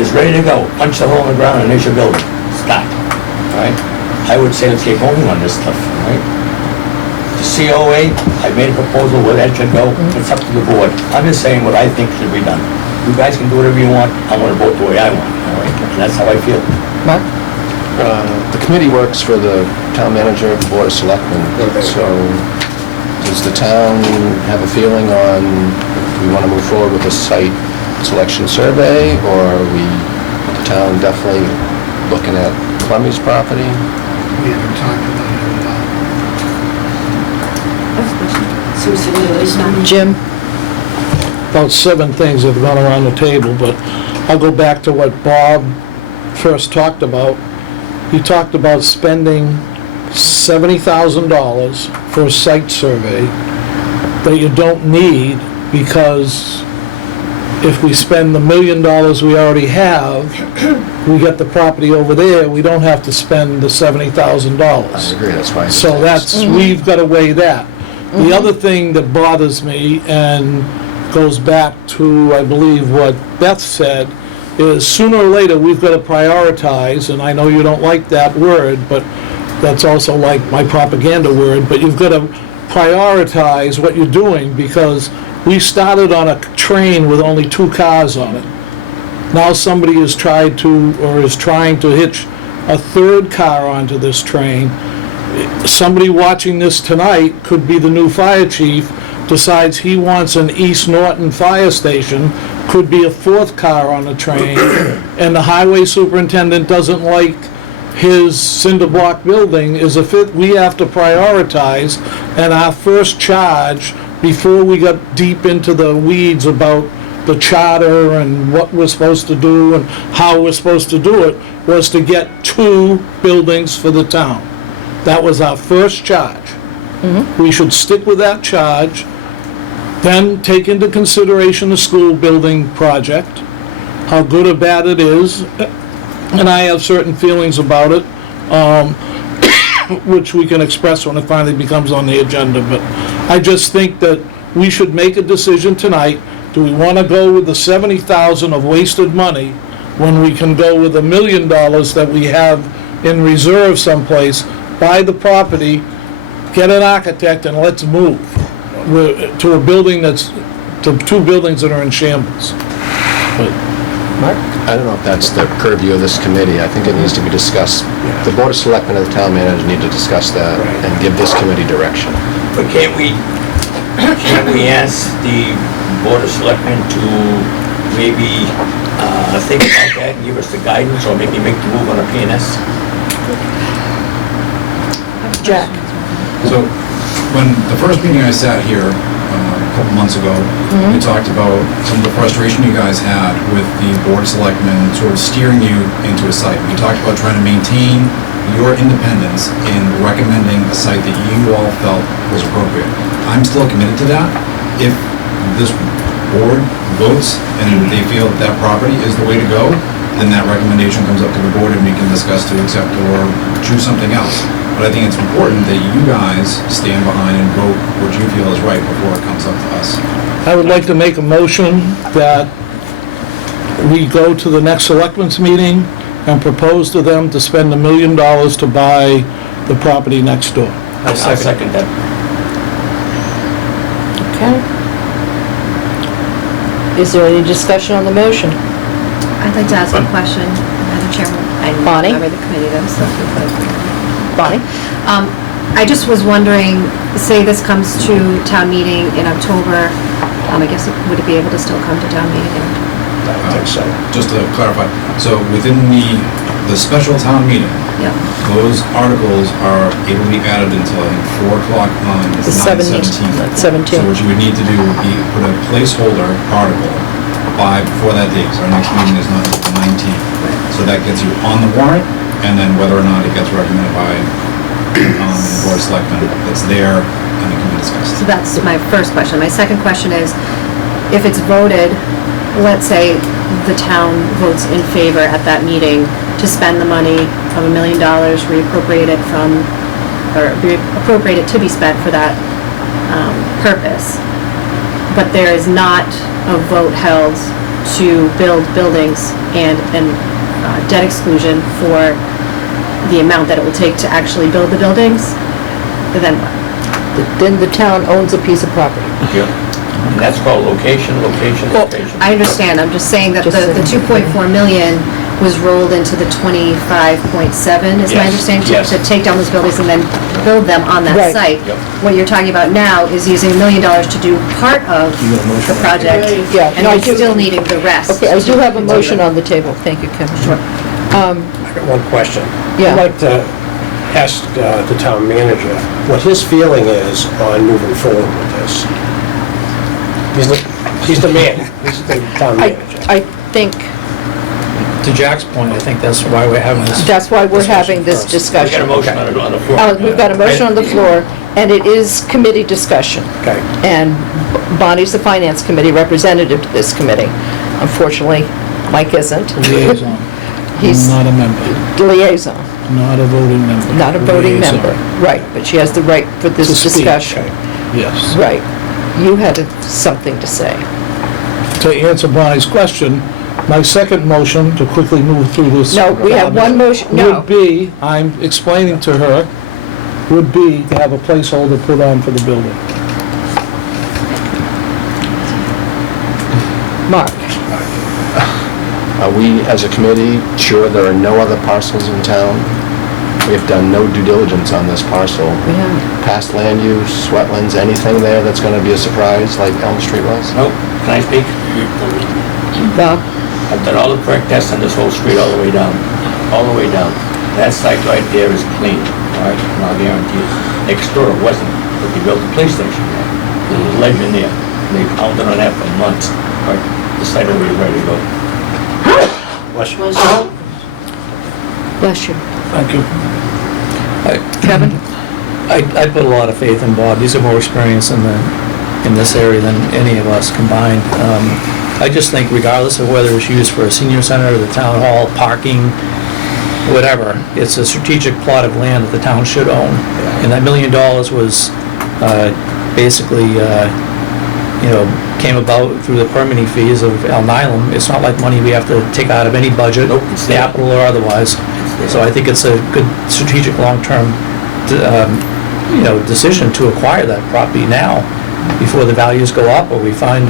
It's ready to go. Punch the hole in the ground and there's your building. Start. All right? I would say let's get going on this stuff, all right? The COA, I made a proposal where that should go. It's up to the board. I'm just saying what I think should be done. You guys can do whatever you want. I'm gonna vote the way I want, all right? And that's how I feel. Mark? The committee works for the town manager, board of selectmen, so does the town have a feeling on, do we want to move forward with a site selection survey, or are we, the town definitely looking at Clemmy's property? We haven't talked about it at all. Susan, you listen. Jim? About 7 things that have gone around the table, but I'll go back to what Bob first talked about. He talked about spending $70,000 for a site survey that you don't need, because if we spend the $1 million we already have, we get the property over there, we don't have to spend the $70,000. I agree, that's why. So that's, we've got to weigh that. The other thing that bothers me, and goes back to, I believe, what Beth said, is sooner or later, we've got to prioritize, and I know you don't like that word, but that's also like my propaganda word, but you've got to prioritize what you're doing, because we started on a train with only 2 cars on it. Now somebody has tried to, or is trying to hitch a 3rd car onto this train. Somebody watching this tonight could be the new fire chief, decides he wants an East Norton fire station, could be a 4th car on the train, and the highway superintendent doesn't like his cinder block building is a 5th. We have to prioritize, and our first charge, before we got deep into the weeds about the charter and what we're supposed to do and how we're supposed to do it, was to get 2 buildings for the town. That was our first charge. We should stick with that charge, then take into consideration the school building project, how good or bad it is, and I have certain feelings about it, which we can express when it finally becomes on the agenda, but I just think that we should make a decision tonight. Do we want to go with the $70,000 of wasted money when we can go with $1 million that we have in reserve someplace, buy the property, get an architect, and let's move to a building that's, to 2 buildings that are in shambles. But, Mark? I don't know if that's the purview of this committee. I think it needs to be discussed. The board of selectmen and the town manager need to discuss that and give this committee direction. But can't we ask the Board of Selectmen to maybe think about that and give us the guidance, or maybe make the move on a P&S? Jack? So, when the first meeting I sat here a couple months ago, we talked about some of the frustration you guys had with the board of selectmen sort of steering you into a site. We talked about trying to maintain your independence in recommending a site that you all felt was appropriate. I'm still committed to that. If this board votes and they feel that that property is the way to go, then that recommendation comes up to the board and we can discuss to accept or choose something else. But I think it's important that you guys stand behind and vote what you feel is right before it comes up to us. I would like to make a motion that we go to the next selectmen's meeting and propose to them to spend $1 million to buy the property next door. I'll second that. Okay. Is there any discussion on the motion? I'd like to ask a question, Madam Chairman. I'm Bonnie? a member of the committee, though, so. Bonnie? I just was wondering, say this comes to town meeting in October, I guess, would it be able to still come to town meeting in October? I think so. Just to clarify, so within the special town meeting, Yep. those articles are able to be added until, I think, 4 o'clock on The 17th. 9/17. So what you would need to do would be put a placeholder article before that date, so our next meeting is not until the 19th. So that gets you on the warrant, and then whether or not it gets recommended by the Board of Selectmen, it's there and it can be discussed. So that's my first question. My second question is, if it's voted, let's say the town votes in favor at that meeting to spend the money of $1 million, reappropriate it from, or reappropriate it to be spent for that purpose, but there is not a vote held to build buildings and debt exclusion for the amount that it will take to actually build the buildings, then what? Then the town owns a piece of property. Yeah. And that's called location, location, Well, location. I understand, I'm just saying that Just the saying. 2.4 million was rolled into the 25.7, is my Yes, understanding, yes. to take down those buildings and then build them on that Right. site. Yep. What you're talking about now is using $1 million to do part of the project, Yeah, and no, I you're do- still needing the rest. Okay, I do have a motion on the table. Thank you, Kevin. Sure. I got one question. Yeah. I'd like to ask the town manager what his feeling is on moving forward with this. He's the man, he's the town manager. I think To Jack's point, I think that's why we're having this. that's why we're having this discussion first. We got a discussion. motion on the floor. We've got a motion on the floor, and it is committee discussion. Okay. And Bonnie's the finance committee representative to this committee. Unfortunately, Mike isn't. Liaison. He's Not a member, liaison, not a voting member. not a voting Liaison. member. Right, but she has the right for To this speak. discussion. Yes. Right. You had something to say. To answer Bonnie's question, my second motion, to quickly move through this. No, we have one motion, no. Would be, I'm explaining to her, would be to have a placeholder put on for the building. Mark? Are we, as a committee, sure there are no other parcels in town? We have done no due diligence on this parcel. We have. Past land use, wetlands, anything there that's gonna be a surprise like Elm Street was? Nope, can I speak? Bob? I've done all the correct tests on this whole street all the way down, all the way down. That site right there is clean, all right, and I'll guarantee you. Next door it wasn't, but they built the police station there. There was a ledge in there, and they pounded on that for months. All right, the site will be ready to go. Bless you. Bless you. Thank you. Kevin? I put a lot of faith in Bob. He's more experienced in this area than any of us combined. I just think regardless of whether it's used for a senior center, the town hall, parking, whatever, it's a strategic plot of land that the town should own. And that $1 million was basically, came about through the permitting fees of Al Nylam. It's not like money we have to take out of any budget, Nope, it's there. capital or otherwise. So I think it's a good strategic long-term, decision to acquire that property now before the values go up or we find,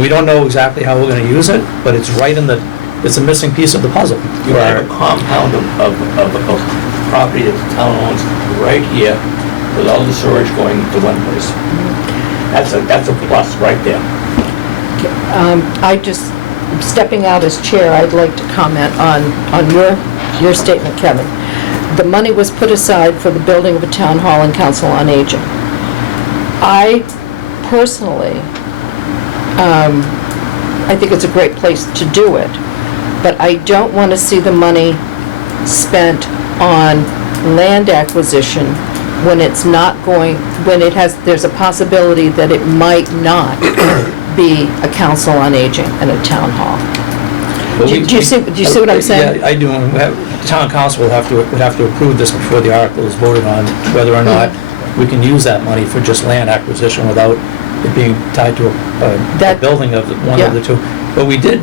we don't know exactly how we're gonna use it, but it's right in it's a missing piece of the puzzle. You have a compound of property that the town owns right here with all the storage going to one place. That's a plus right there. I just, stepping out as chair, I'd like to comment on your statement, Kevin. The money was put aside for the building of a town hall and council on aging. I personally, I think it's a great place to do it, but I don't want to see the money spent on land acquisition when it's not going, there's a possibility that it might not be a council on aging and a town hall. Do you see what I'm saying? Yeah, I do. The town council would have to approve this before the article is voted on, whether or not we can use that money for just land acquisition without it being tied to a building of one of the two. But we did,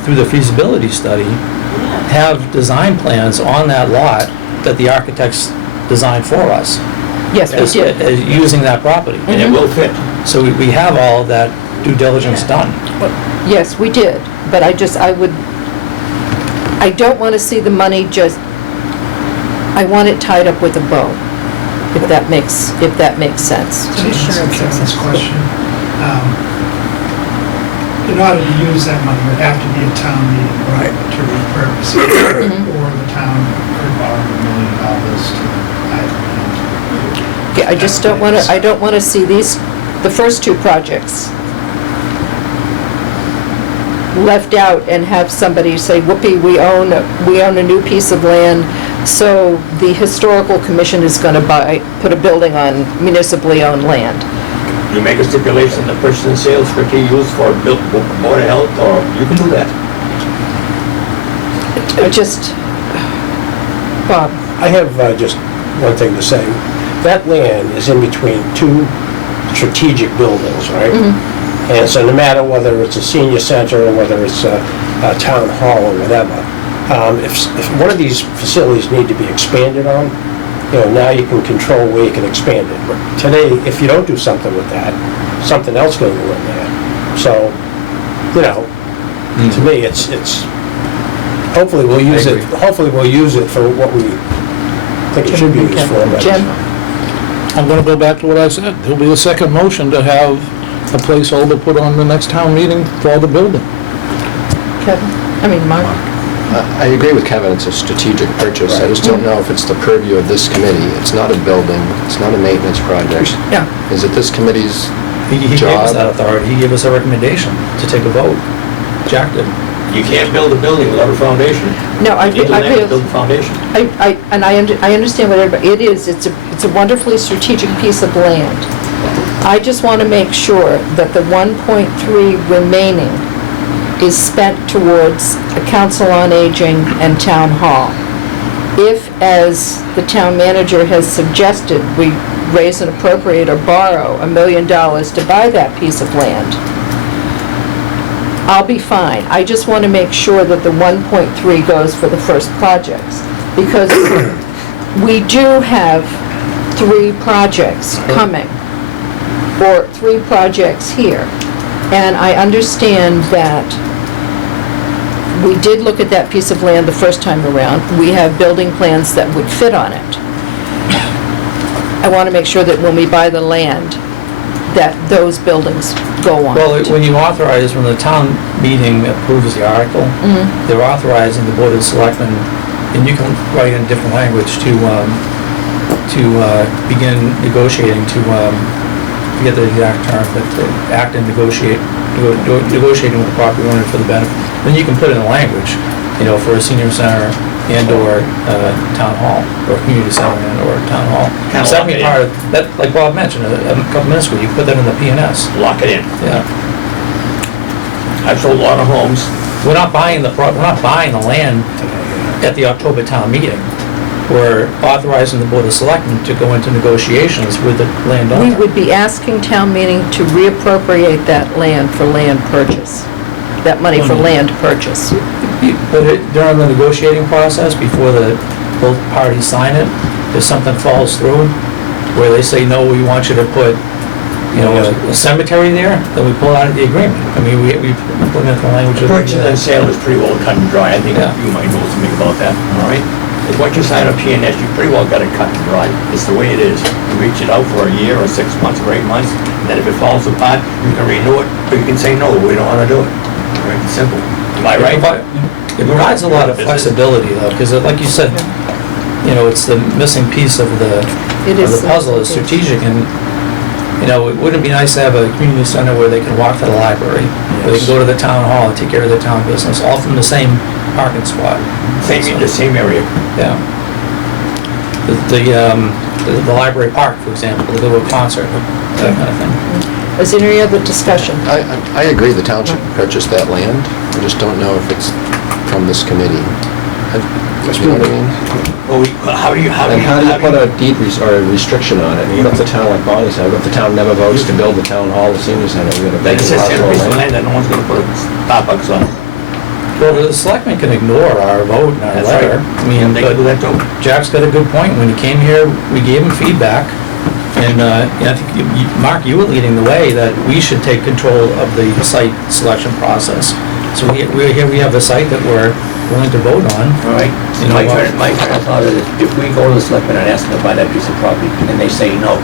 through the feasibility study, have design plans on that lot that the architects designed for us. Yes, we did. as using that property. And it will fit. So we have all of that due diligence done. Yes, we did, but I don't want to see the money I want it tied up with a bow, if that makes sense. To answer Kevin's question, in order to use that money, it would have to be a town meeting vote to repurpose it, or the town could borrow $1 million to Yeah, I just don't want to see the first two projects left out and have somebody say, whoopee, we own a new piece of land, so the historical commission is gonna put a building on municipally owned land. You make a stipulation that purchase and sales strictly used for Board of Health, or you can do that. Bob, I have just one thing to say. That land is in between two strategic buildings, right? And so no matter whether it's a senior center or whether it's a town hall or whatever, if one of these facilities need to be expanded on, now you can control where you can expand it. But today, if you don't do something with that, something else can go in there. So, to me, it's, hopefully we'll use it, for what we think it should be used for. but- Jim? I'm gonna go back to what I said. There'll be a second motion to have a placeholder put on the next town meeting for the building. Mark? I agree with Kevin, it's a strategic purchase. I just don't know if it's the purview of this committee. It's not a building, it's not a maintenance project. Yeah. Is it this committee's He gave us that job? authority, he gave us a recommendation to take a vote. Jack did. You can't build a building without a foundation. No, I You feel, build a foundation. I understand what everybody, it's a wonderfully strategic piece of land. I just want to make sure that the 1.3 remaining is spent towards the Council on Aging and Town Hall. If, as the town manager has suggested, we raise and appropriate or borrow $1 million to buy that piece of land, I'll be fine. I just want to make sure that the 1.3 goes for the first projects, because we do have 3 projects coming, or 3 projects here. And I understand that we did look at that piece of land the first time around. We have building plans that would fit on it. I want to make sure that when we buy the land, that those buildings go on Well, it. when you authorize, when the town meeting approves the article, they're authorizing the Board of Selectmen, and you can write in different language to begin negotiating, forget the exact term, but to act and negotiating with the property owner for the benefit. Then you can put in a language, for a senior center and/or town hall, or community center and/or town hall. Kinda So that'd lock be it part of, that, like Bob mentioned a couple minutes ago, you put that in the P&S. Lock it in. Yeah. I've sold a lot of homes. We're not buying the land at the October town meeting. We're authorizing the Board of Selectmen to go into negotiations with the We landowner. would be asking town meeting to reappropriate that land for land purchase, that money for land purchase. But during the negotiating process, before both parties sign it, if something falls through, where they say, no, we want you to put, a cemetery there, then we pull out of the agreement. I mean, we put in the language of. Purchase and sale is pretty well cut and dry. I think Yeah. you might know something about that, all right? Is once you sign a P&S, you pretty well got it cut and dry. It's the way it is. You reach it out for a year or 6 months or 8 months, and then if it falls apart, you can renew it, or you can say, no, we don't want to do it. All right, it's simple. Am I right? It provides a lot of flexibility though, because like you said, it's the missing piece of the It is puzzle, is strategic, and, it wouldn't be nice to have a community center where they can walk to the library, where they can go to the town hall and take care of their town business, all from the same parking spot. The same area. Yeah. The library park, for example, to go to a concert, that kind of thing. Is there any other discussion? I agree the town should purchase that land. I just don't know if it's from this committee. You know what I mean? Well, how do you And how do you put a deed or a restriction on it? What if the town, like Bonnie said, what if the town never votes to build the town hall, the senior center, we gotta Then vacant it says lot here, of piece of land? land that no one's gonna put a Starbucks on. Well, the selectmen can ignore our vote and our That's letter. right. I mean, They can do that too. Jack's got a good point. When he came here, we gave him feedback. And I think, Mark, you were leading the way that we should take control of the site selection process. So we're here, we have a site that we're willing to vote on. All right, my turn of thought is, if we go to the selectmen and ask them to buy that piece of property, and they say no,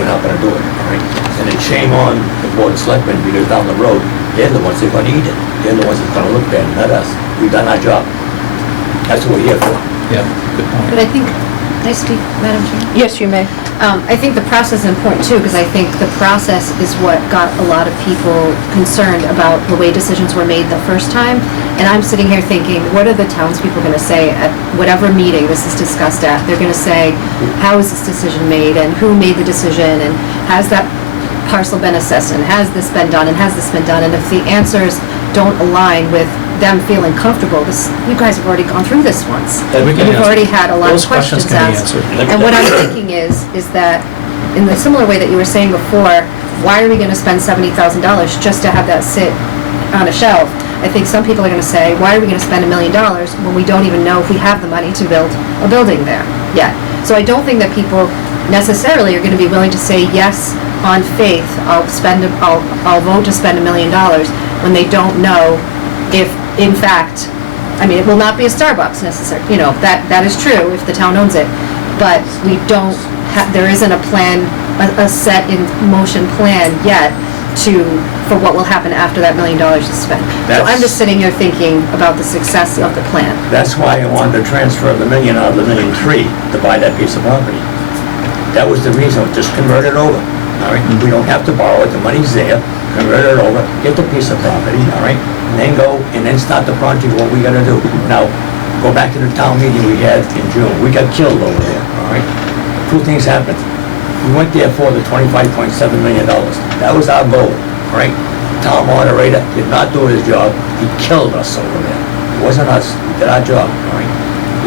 we're not gonna do it, all right? And then shame on the board of selectmen, because down the road, they're the ones that are gonna eat it. They're the ones that's gonna look bad, not us. We've done our job. That's what we're here for. Yeah, good But point. I think Can I speak, Madam Chair? Yes, you may. I think the process is important too, because I think the process is what got a lot of people concerned about the way decisions were made the first time. And I'm sitting here thinking, what are the townspeople going to say at whatever meeting this is discussed at? They're going to say, how is this decision made, and who made the decision, and has that parcel been assessed, and has this been done, and has this been done? And if the answers don't align with them feeling comfortable, you guys have already gone through this once. And we can You've answer. already had a lot of Those questions questions can be asked. answered. And what I'm thinking is that, in the similar way that you were saying before, why are we gonna spend $70,000 just to have that sit on a shelf? I think some people are gonna say, why are we gonna spend $1 million when we don't even know if we have the money to build a building there yet? So I don't think that people necessarily are gonna be willing to say yes on faith, I'll vote to spend $1 million, when they don't know if, in fact, I mean, it will not be a Starbucks necessarily, you know, that is true if the town owns it, but we don't there isn't a plan, a set in motion plan yet for what will happen after that $1 million is spent. So I'm just sitting here thinking about the success of the plan. That's why I wanted to transfer the $1 million out of the $1.3 million to buy that piece of property. That was the reason, just convert it over, all right? We don't have to borrow it, the money's there, convert it over, get the piece of property, all right? And then start the project, what we gotta do. Now, go back to the town meeting we had in June, we got killed over there, all right? Two things happened. We went there for the $25.7 million. That was our goal, all right? Town moderator did not do his job, he killed us over there. It wasn't us, we did our job, all right?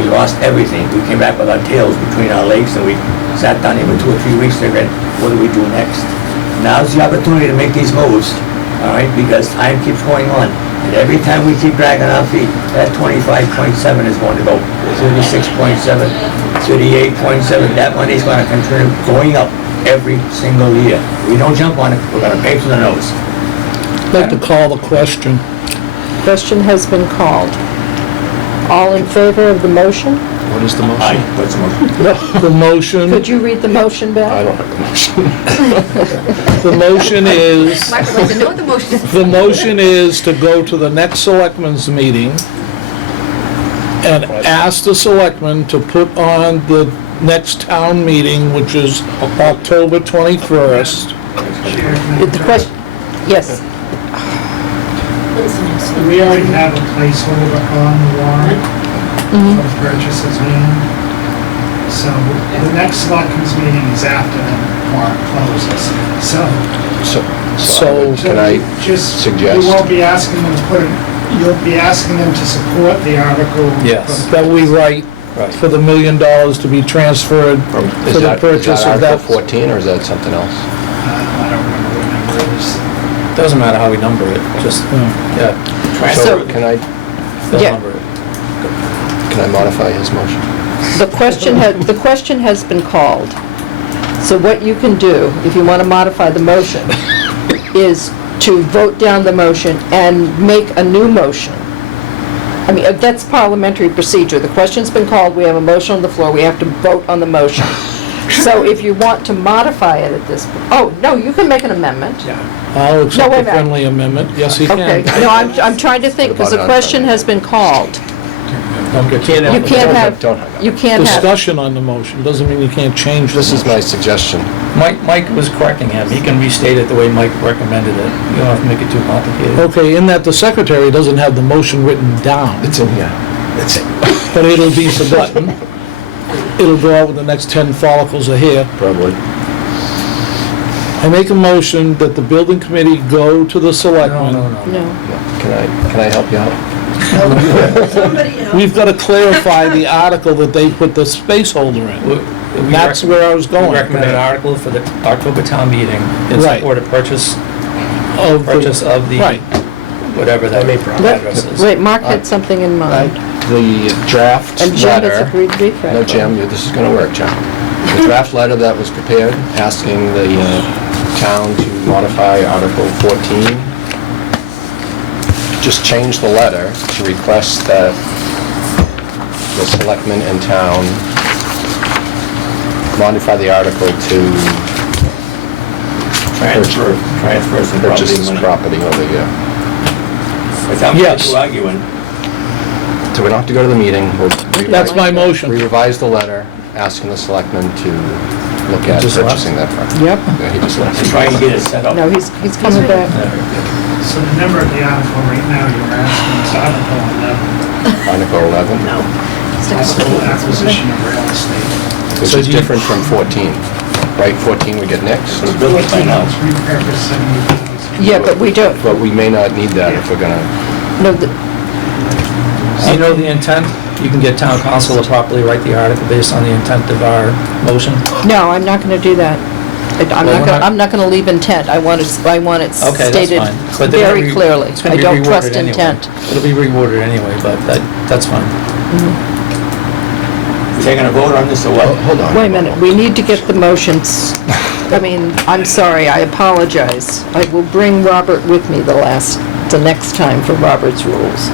We lost everything, we came back with our tails between our legs, and we sat down even 2 or 3 weeks ago, and what do we do next? Now's the opportunity to make these moves, all right, because time keeps going on. And every time we keep dragging our feet, that 25.7 is going to go 36.7, 38.7. That money's going to continue going up every single year. If we don't jump on it, we're going to pay for the nose. I'd like to call the question. Question has been called. All in favor of the motion? What is the motion? Aye, what's the motion? The motion, Could you read the motion I back? don't have the motion. the motion is, Michael would like to know what the motion is. the motion is to go to the next selectmen's meeting and ask the selectmen to put on the next town meeting, which is October 21st. The question, yes. We already have a placeholder on the warrant for purchase of land. So the next selectmen's meeting is after the warrant closes. So, Can I Just, suggest? you won't be asking them to you'll be asking them to support the article. Yes. that we write Right. for the $1 million to be transferred Is for the that purchase of Article that. 14, or is that something else? I don't remember what number it is. Doesn't matter how we number it, just, yeah, So can I they'll Yeah. number it. modify his motion? The question has been called. So what you can do, if you want to modify the motion, is to vote down the motion and make a new motion. I mean, that's parliamentary procedure. The question's been called, we have a motion on the floor, we have to vote on the motion. So if you want to modify it at this, no, you can make an amendment. I'll No, accept wait a a minute. friendly amendment. Yes, he Okay, can. no, I'm trying to think, because the question has been called. You can't You can't have, Don't hang up. you can't have, Discussion on the motion doesn't mean you can't change the This is motion. my suggestion. Mike was correcting him, he can restate it the way Mike recommended it. You don't have to make it too complicated. Okay, in that the secretary doesn't have the motion written down, It's in here. It's in. but it'll be forgotten. It'll go out with the next 10 follicles of hair. Probably. I make a motion that the building committee go to the No, selectmen. no, no. no. Can I help you out? Somebody else. We've got to clarify the article that they put the space holder in. We That's rec- where I was We going. recommend an article for the October town meeting in Right. support of purchase Of the- of the, Right. whatever that Let- address is. Wait, Mark had something in mind. The draft And Jim has letter. agreed to be fair. No, Jim, this is gonna work, Jim. The draft letter that was prepared, asking the town to modify Article 14, just change the letter to request that the selectmen and town modify the article to Transfer some purchase property this money. property over here. Without Yes. you arguing, So we don't have to go to the meeting. We'll That's my motion. We revise the letter asking the selectmen to look at Just left. purchasing that property. Yep. Yeah, he just left. And try and get it set up. No, he's coming back. So the number of the article right now, you're asking is Article 11, Article 11? No. possible acquisition of real estate. Which So is do you- different from 14. Right, 14 we get next? It's built by now. It's repurposed 70,000. Yeah, but we don't, But we may not need that if we're gonna, no, Do you know the intent? You can get town council to properly write the article based on the intent of our motion? no, I'm not gonna do that. I'm not gonna leave intent. I want it Okay, that's stated fine. But they're gonna very be- clearly. it's gonna I be don't reworded trust anyway. intent. It'll be reworded anyway, but that's fine. Taking a vote on this or what? hold on. Wait a minute, we need to get the motions. I mean, I'm sorry, I apologize. I will bring Robert with me the next time for Robert's rules.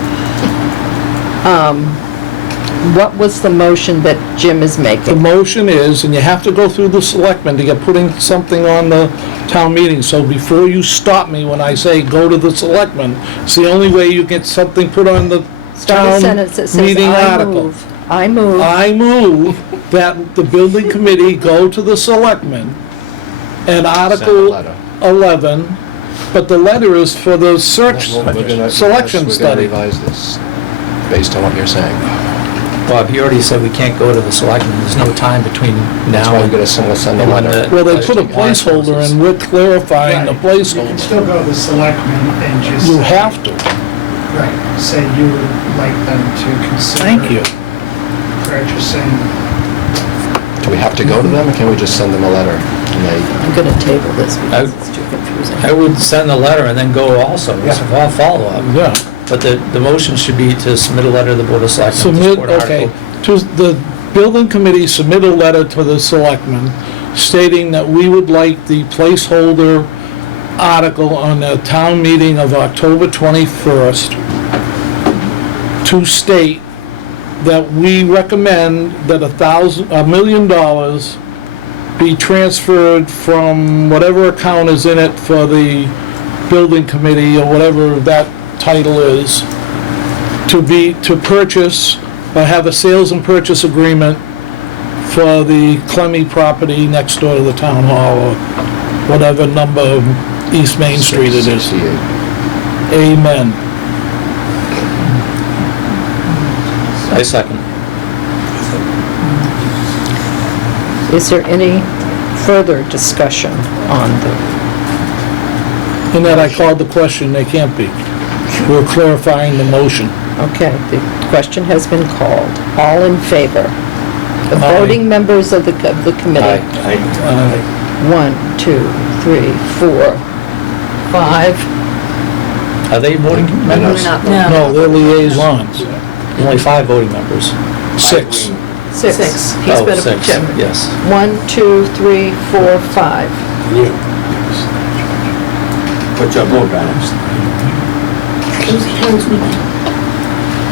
What was the motion that Jim is The making? motion is, and you have to go through the selectmen to get putting something on the town meeting, so before you stop me when I say go to the selectmen, it's the only way you get something put on the Start a town sentence that says, meeting "I article. move." I move. I move that the building committee go to the selectmen and Send a Article letter. 11, but the letter is for the search We're gonna- selection We're study. gonna revise this based on what you're saying. Bob, you already said we can't go to the selectmen. There's no time between That's now why we're and... gonna send a and when letter. the- Well, they put a placeholder and we're clarifying the Right. You can placeholder. still go to the selectmen and just. You have to. Right, say you would like them to consider. Thank you. Purchasing. Do we have to go to them, or can we just send them a letter? And they, I'm gonna table this because it's too confusing. I would send a letter and then go also, it's a follow-up. Yeah. But the motion should be to submit a letter to the Board of Selectmen to Submit, support okay, article. to the building committee, submit a letter to the selectmen stating that we would like the placeholder article on the town meeting of October 21st to state that we recommend that $1 million be transferred from whatever account is in it for the building committee or whatever that title is, to purchase, or have a sales and purchase agreement for the Clemmy property next door to the town hall, or whatever number of East Main Street it is. 68. Amen. I second. Is there any further discussion on the, In that I called the question, they can't be. We're clarifying the motion. okay, the question has been called. All in favor? The Aye. voting members of the committee. I- 1, 2, 3, 4, 5. Are they voting We're members? not No. No, they're liaisons. Only 5 voting members. 6. Six. Six. He's Oh, been a, 6, Jim. yes. 1, 2, 3, 4, 5. You. Put your vote on it.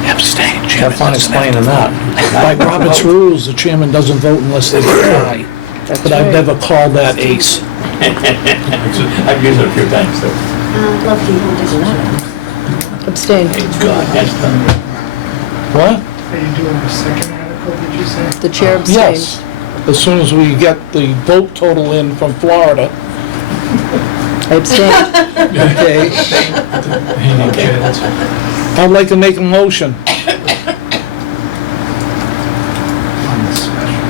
Abstain, Have fun explaining that. By Robert's rules, the chairman doesn't vote unless they tie. But I've never called that ace. I've used it a few times, though. Abstain. Thank God, that's done. What? Are you doing a second article, did you say? The chair abstains. Yes. As soon as we get the vote total in from Florida. I abstain. Okay. Hanging kids. I'd like to make a motion On the special.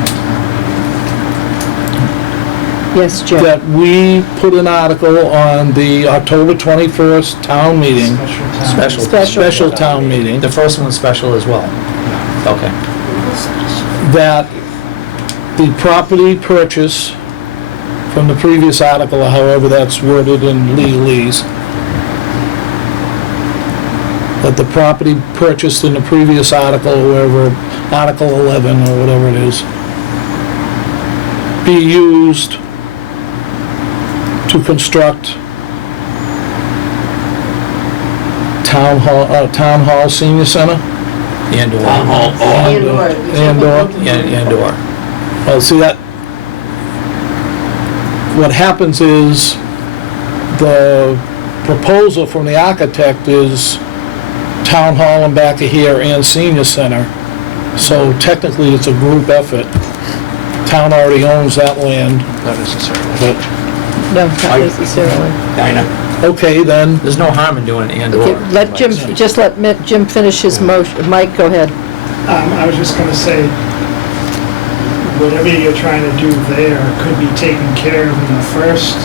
Yes, Jim. that we put an article on the October 21st town meeting, Special. special town meeting, The first one's special as well. Okay. that the property purchase from the previous article, or however that's worded in legalese, that the property purchased in the previous article, wherever, Article 11 or whatever it is, be used to construct town hall senior center? And/or. Town hall, And/or? And/or. Well, see that, what happens is, the proposal from the architect is town hall and back of here and senior center. So technically, it's a group effort. town already owns that land, Not necessarily. but, No, not necessarily. Dinah, okay, then, There's no harm in doing and Okay, or. let Jim, just let Jim finish his motion. Mike, go ahead. I was just gonna say, whatever you're trying to do there could be taken care of in the first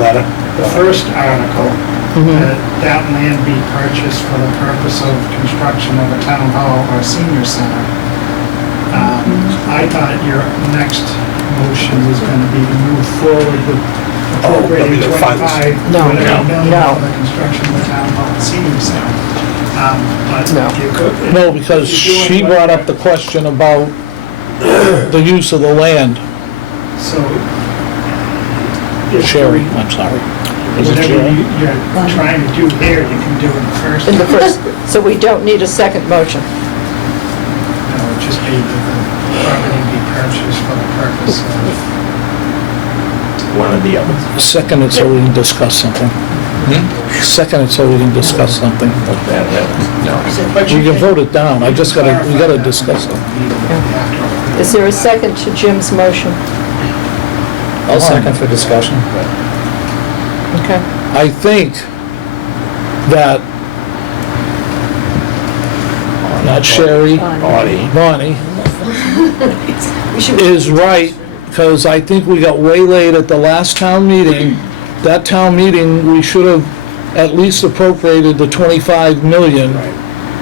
Letter. article, that land be purchased for the purpose of construction of a town hall or senior center. I thought your next motion was gonna be to move forward with appropriating the funds. 25 No, whatever million no. for the construction of the town hall and senior center. But No. you could. no, because she brought up the question about the use of the land. So. if Sherry, we- I'm sorry. Is it Whatever Sherry? you're trying to do here, you can do in the first. In the first, so we don't need a second motion. No, it'd just be that the property be purchased for the purpose of. one or the other. Second it so we can discuss something. Second it so we can discuss something. But We can vote it down, we gotta discuss it. Is there a second to Jim's motion? I'll second for discussion. Okay. I think that, not Sherry, Bonnie, is right, because I think we got waylaid at the last town meeting. That town meeting, we should have at least appropriated the 25 million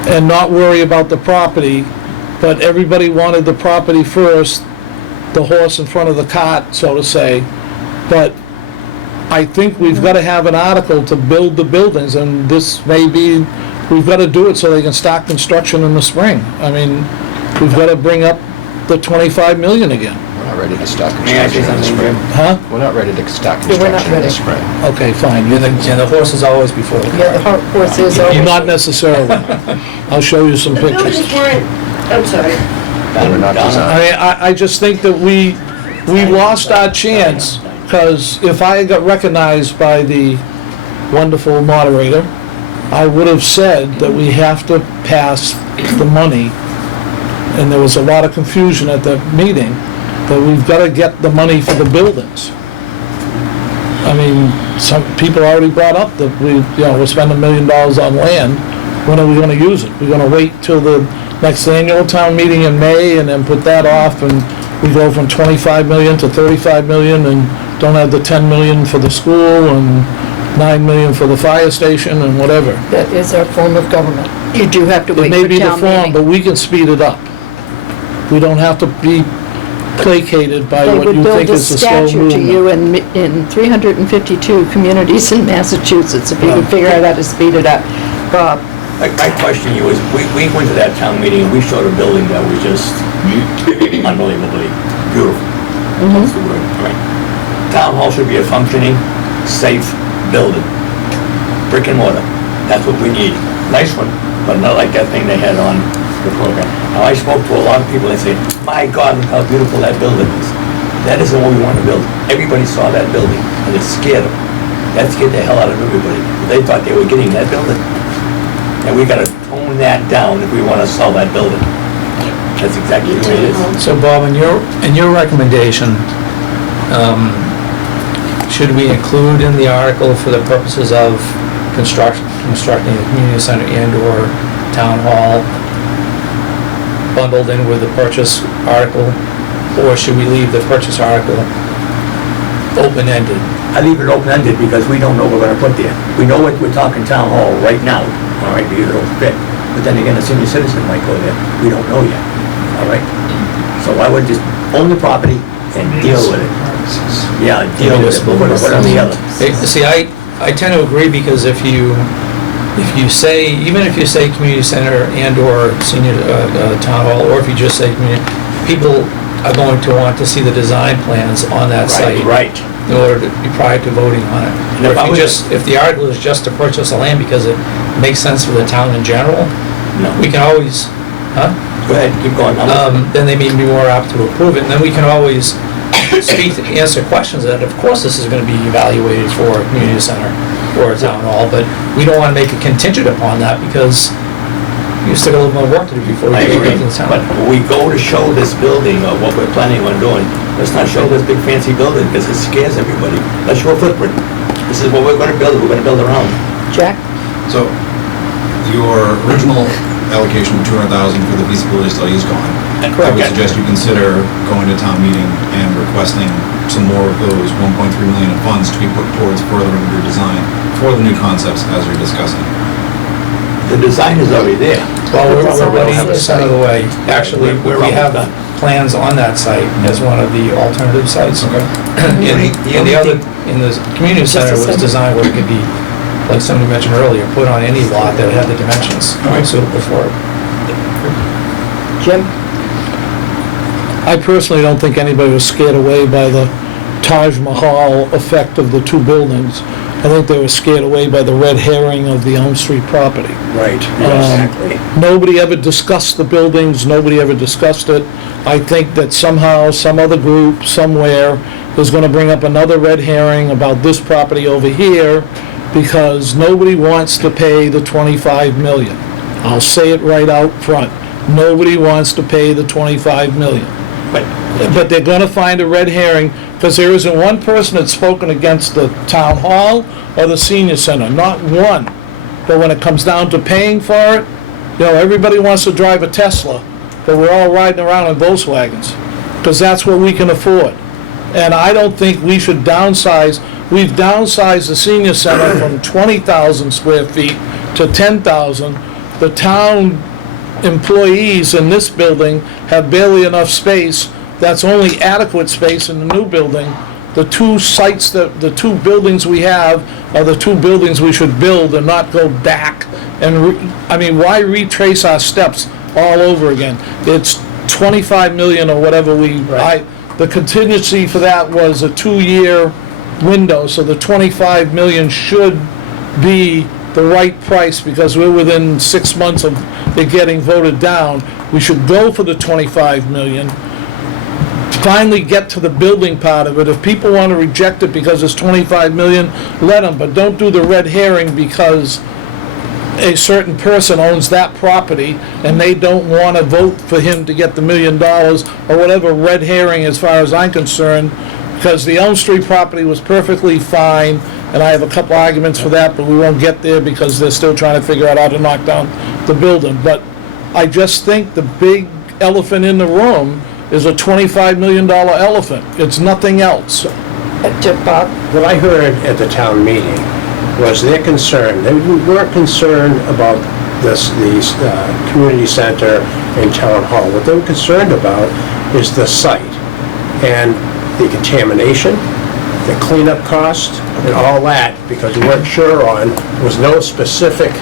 and not worry about the property, but everybody wanted the property first, the horse in front of the cart, so to say. But I think we've got to have an article to build the buildings, and this may be, we've got to do it so they can start construction in the spring. I mean, we've got to bring up the 25 million again. We're not ready to start May I say construction in the something, spring. Jim? Huh? We're not ready to start Yeah, we're not construction in the ready. spring. Okay, fine. And the horse is always before the Yeah, the cart. horse is over. Not necessarily. I'll show you some The pictures. buildings weren't, I'm sorry. We're not I designed. mean, I just think that we lost our chance, because if I got recognized by the wonderful moderator, I would have said that we have to pass the money, and there was a lot of confusion at the meeting, that we've got to get the money for the buildings. I mean, some people already brought up that we're spending $1 million on land. When are we going to use it? We're going to wait till the next annual town meeting in May and then put that off, and we go from 25 million to 35 million and don't have the 10 million for the school and 9 million for the fire station and whatever. That is our form of government. You do have to It wait may for be the town form, but meeting. we can speed it up. We don't have to be placated by They what would you build think a is a slow statue to you movement. in 352 communities in Massachusetts if you could figure out how to speed it up. Bob? My question to you is, we went to that town meeting and we showed a building that was just unbelievably beautiful. That's the word, right? Town hall should be a functioning, safe building. Brick and mortar, that's what we need. Nice one, but not like that thing they had on the program. Now, I spoke to a lot of people, they say, my God, look how beautiful that building is. That isn't what we want to build. Everybody saw that building and it scared them. That scared the hell out of everybody. They thought they were getting that building. And we gotta tone that down if we wanna sell that building. That's exactly the way it is. So Bob, in your recommendation, should we include in the article for the purposes of constructing a community center and/or town hall bundled in with the purchase article? Or should we leave the purchase article open-ended? I leave it open-ended because we don't know what we're gonna put there. We know what we're talking town hall right now, all right, because it'll fit. But then again, a senior citizen might go there. We don't know yet, all right? So I would just own the property and deal with it. Yeah, deal with it, but what on the other? See, I tend to agree because if you say, even if you say community center and/or senior town hall, or if you just say community, people are going to want to see the design plans on that site. Right. In order to be prior to voting on it. And Or if I was- if the article is just to purchase the land because it makes sense for the town in general, No, we can always, huh? go ahead, keep going. I'm listening. Then they may be more apt to approve it, and then we can always answer questions that, of course, this is gonna be evaluated for a community center or a town hall, but we don't wanna make it contingent upon that because You still got a little more work to do before I you agree, get to the but town. when we go to show this building or what we're planning on doing, let's not show this big fancy building, because it scares everybody. Let's show a footprint. This is what we're gonna build, we're gonna build around. Jack? So, your original allocation of 200,000 for the feasibility study is gone. I would Okay. suggest you consider going to town meeting and requesting some more of those 1.3 million in funds to be put towards furthering your design for the new concepts as you're discussing. The design is already there. Well, we're It's already already- 80% of the way. Actually, We're we have almost done. plans on that site as one of the alternative sites. Okay. And the other, in the community center was designed where it could be, like somebody mentioned earlier, put on any lot that had the dimensions suitable for it. Jim? I personally don't think anybody was scared away by the Taj Mahal effect of the two buildings. I think they were scared away by the red herring of the Elm Street property. Right, Exactly. Nobody ever discussed the buildings, nobody ever discussed it. I think that somehow, some other group, somewhere, is gonna bring up another red herring about this property over here, because nobody wants to pay the 25 million. I'll say it right out front. Nobody wants to pay the 25 million. But they're gonna find a red herring, because there isn't one person that's spoken against the town hall or the senior center, not one. But when it comes down to paying for it, you know, everybody wants to drive a Tesla, but we're all riding around in Volkswagens, because that's what we can afford. And I don't think we should downsize. We've downsized the senior center from 20,000 square feet to 10,000. The town employees in this building have barely enough space. That's only adequate space in the new building. The two sites, the two buildings we have are the two buildings we should build and not go back. And, I mean, why retrace our steps all over again? It's 25 million or whatever the contingency for that was a 2-year window, so the 25 million should be the right price, because we're within 6 months of it getting voted down. We should go for the 25 million, finally get to the building part of it. If people want to reject it because it's 25 million, let them, but don't do the red herring because a certain person owns that property and they don't want to vote for him to get the $1 million or whatever red herring, as far as I'm concerned, because the Elm Street property was perfectly fine, and I have a couple arguments for that, but we won't get there because they're still trying to figure out how to knock down the building. But I just think the big elephant in the room is a $25 million elephant. It's nothing else. Bob, what I heard at the town meeting was their concern. They weren't concerned about the community center and town hall. What they were concerned about is the site and the contamination, the cleanup cost, and all that, because we weren't sure on, there was no specific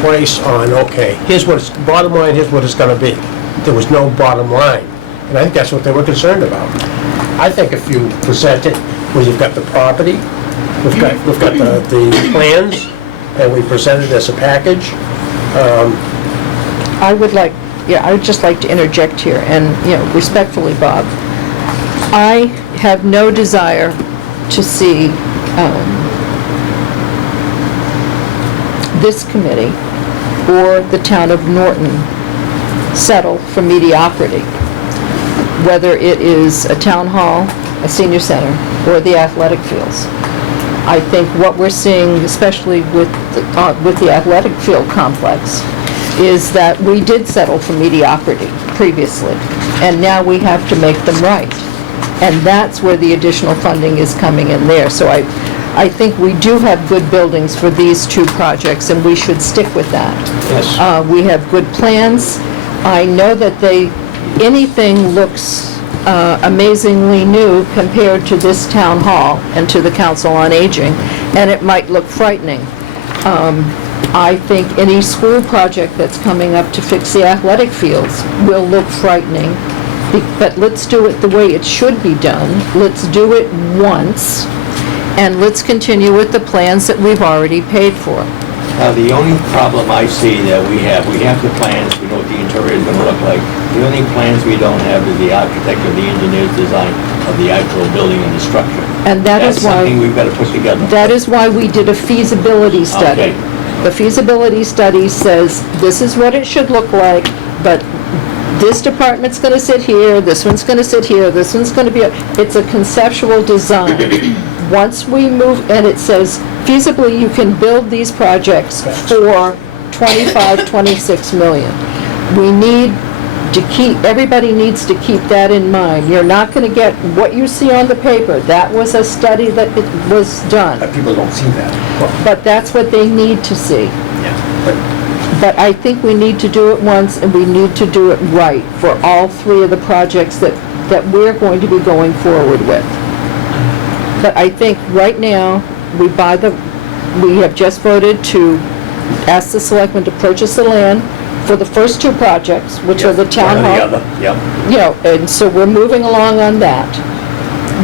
price on, okay, here's what it's, bottom line, here's what it's gonna be. There was no bottom line. And I think that's what they were concerned about. I think if you present it, where you've got the property, we've got the plans, and we present it as a package. I would just like to interject here, and, you know, respectfully, Bob, I have no desire to see this committee or the town of Norton settle for mediocrity, whether it is a town hall, a senior center, or the athletic fields. I think what we're seeing, especially with the athletic field complex, is that we did settle for mediocrity previously, and now we have to make them right. And that's where the additional funding is coming in there. So I think we do have good buildings for these two projects, and we should stick with that. Yes. We have good plans. I know that anything looks amazingly new compared to this town hall and to the Council on Aging, and it might look frightening. I think any school project that's coming up to fix the athletic fields will look frightening, but let's do it the way it should be done. Let's do it once, and let's continue with the plans that we've already paid for. Now, the only problem I see that we have the plans, we know what the interior is gonna look like. The only plans we don't have is the architect or the engineer's design of the actual building and the structure. And that is That's something why, we've gotta put together. that is why we did a feasibility study. Okay. The feasibility study says, this is what it should look like, but this department's gonna sit here, this one's gonna sit here, this one's gonna be, it's a conceptual design. Once we move, and it says feasibly you can build these projects for 25, 26 million. We need to keep, everybody needs to keep that in mind. You're not gonna get what you see on the paper. That was a study that it was done, But people don't see that. but that's what they need to see. Yeah. But I think we need to do it once, and we need to do it right for all three of the projects that we're going to be going forward with. But I think right now, we have just voted to ask the selectmen to purchase the land for the first two projects, which are the town One or the hall. other, yep. You know, and so we're moving along on that.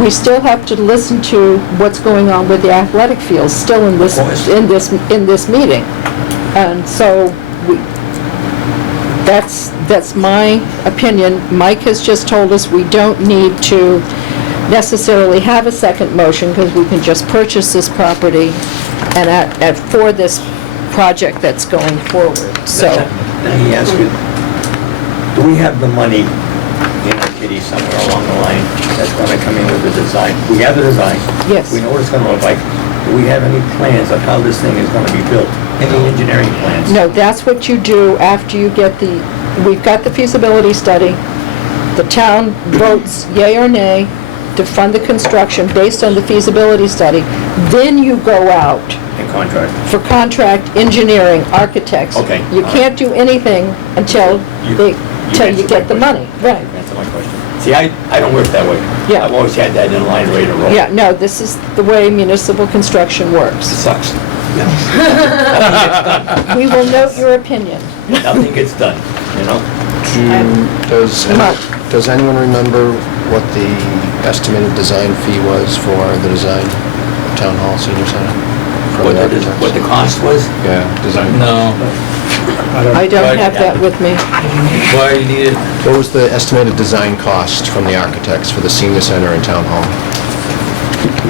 We still have to listen to what's going on with the athletic fields still in this, Of course. in this meeting. And so, that's my opinion. Mike has just told us we don't need to necessarily have a second motion, because we can just purchase this property and for this project that's going forward, so. Let me ask you, do we have the money in our kitty somewhere along the line that's gonna come in with the design? We have the design. Yes. We know what it's gonna look like. Do we have any plans of how this thing is gonna be built? Any engineering plans? No, that's what you do after you get we've got the feasibility study. The town votes yea or nay to fund the construction based on the feasibility study. Then you go out In contract? for contract engineering, architects. Okay, You all can't do anything until you answered get the my money. Right. That's my question. See, I don't work that way. Yeah. I've always had that in line, ready to roll. Yeah, no, this is the way municipal construction It works. sucks. We will note your opinion. Nothing gets done, you know? Does anyone remember what the estimated design fee was for the design of Town Hall Senior Center? From What the the architects? what the cost was? Yeah, design. No. I don't have that with me. Why do you need it? What was the estimated design cost from the architects for the senior center and Town Hall?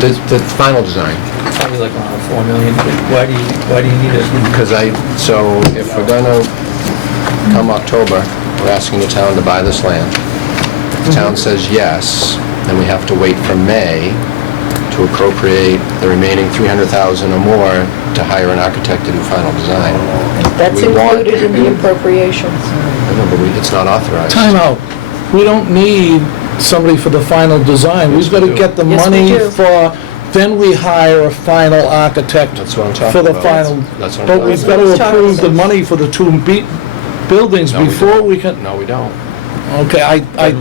The final design? Probably like around 4 million. Why do you need it? Because so if we're gonna, come October, we're asking the town to buy this land. If the town says yes, then we have to wait for May to appropriate the remaining 300,000 or more to hire an architect to do final design. That's We want- included in the appropriations. I know, but it's not authorized. Time out. We don't need somebody for the final design. We've got to get the Yes, we money do. then we hire a final architect That's what I'm talking for the about. final. That's what I'm But talking we've about. got to Let's talk approve the about this. money for the two buildings No, we before don't. we can, No, we don't. okay, I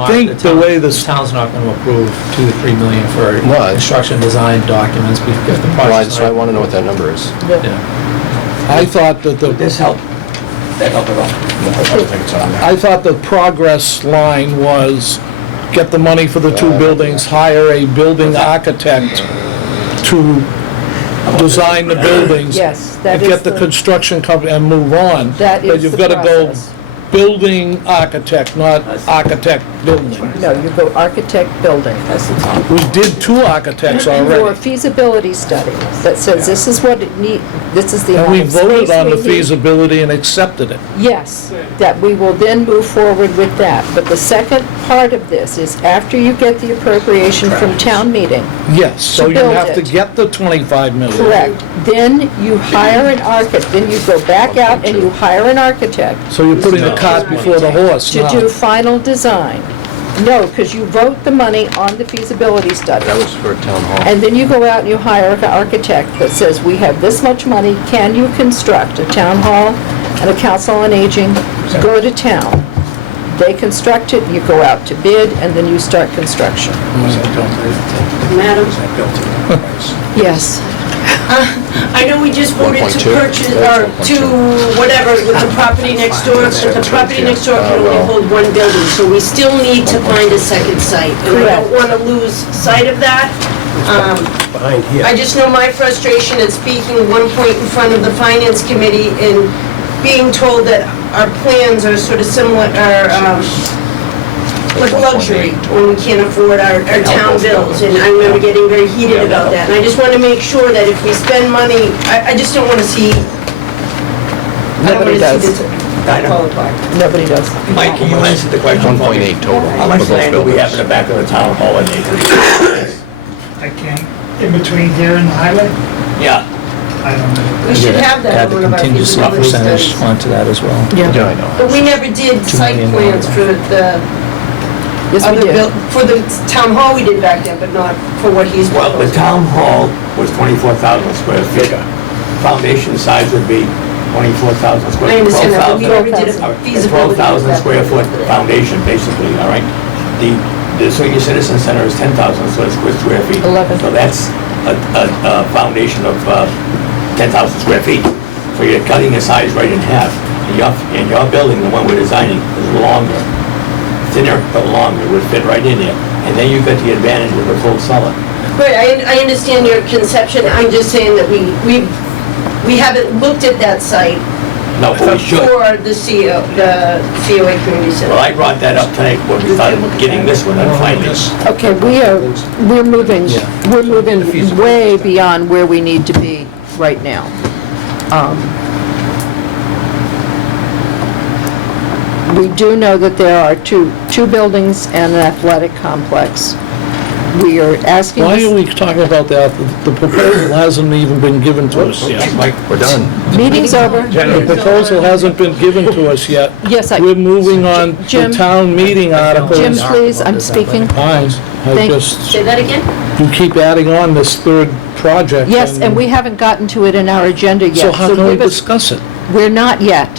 think the way The this, town's not gonna approve 2 to 3 million for No, it's- construction design documents because the Well, project's so I want to know what that number is. Yeah. I thought that Would this help? That help at all? I don't think it's on there. I thought the progress line was get the money for the two buildings, hire a building architect to design the buildings. Yes, that and is get the construction company and move on. That But is you've the got to go process. building architect, not architect building. No, you go architect building. That's the top. We did two architects For a already. feasibility study that says this is what it need, this is the And amount we of voted space on we the need. feasibility and accepted it. Yes, that we will then move forward with that. But the second part of this is after you get the appropriation from town meeting, Yes, so To you build have to it. get the 25 million. correct, then you hire an architect, then you go back out and you hire an architect So you're putting the cart before the horse to now. do final design. No, because you vote the money on the feasibility study. That was for Town Hall. And then you go out and you hire an architect that says, we have this much money, can you construct a town hall and a council on aging? Go to town. They construct it, you go out to bid, and then you start construction. Madam, Yes. I know we just voted to 1.2? purchase, or to whatever, with the property next door, but the property next door can only hold one building, so we still need to find a second site. And I don't want to lose sight of that. Behind here. I just know my frustration at speaking one point in front of the finance committee and being told that our plans are sort of similar, are, like luxury when we can't afford our town bills. And I remember getting very heated about that. And I just want to make sure that if we spend money, I just don't want to see Nobody does. Nobody does. Mike, can you answer the question for me? 1.8 total How much for both land do we have in buildings. the back of the town hall in acres? I can't, in between here and the highway, Yeah, I don't know. We should have that Add in the one of our contingency feasibility percentage studies. onto that as well. Yeah, I know. But we never did 2 site million plans for the Yes, we other did. for the town hall we did back then, but not for what he's well, the proposing. town hall was 24,000 square feet. Foundation size would be 24,000 square. I understand that, but we 12,000. already did a A feasibility. 12,000 square foot foundation, basically, all right? The senior citizen center is 10,000 square feet. 11. So that's a foundation of 10,000 square feet. So you're cutting the size right in half. And your building, the one we're designing, is longer, thinner but longer, would fit right in there. And then you get the advantage of a full cellar. Right, I understand your conception, I'm just saying that we haven't looked at that site No, but we should. for the COA Community Center. Well, I brought that up tonight when we started getting this one done finally. Okay, we're moving way beyond where we need to be right now. We do know that there are two buildings and an athletic complex. We are asking... Why this- are we talking about that? The proposal hasn't even been given to us yet. Mike, We're done. Meeting's over. The proposal hasn't been given to us yet. Yes, We're moving on to Jim? town meeting articles. Jim, please, I'm speaking. Fine, Say that again? you keep adding on this third project. Yes, and we haven't gotten to it in our agenda yet. So how can we give us- discuss it? We're not yet.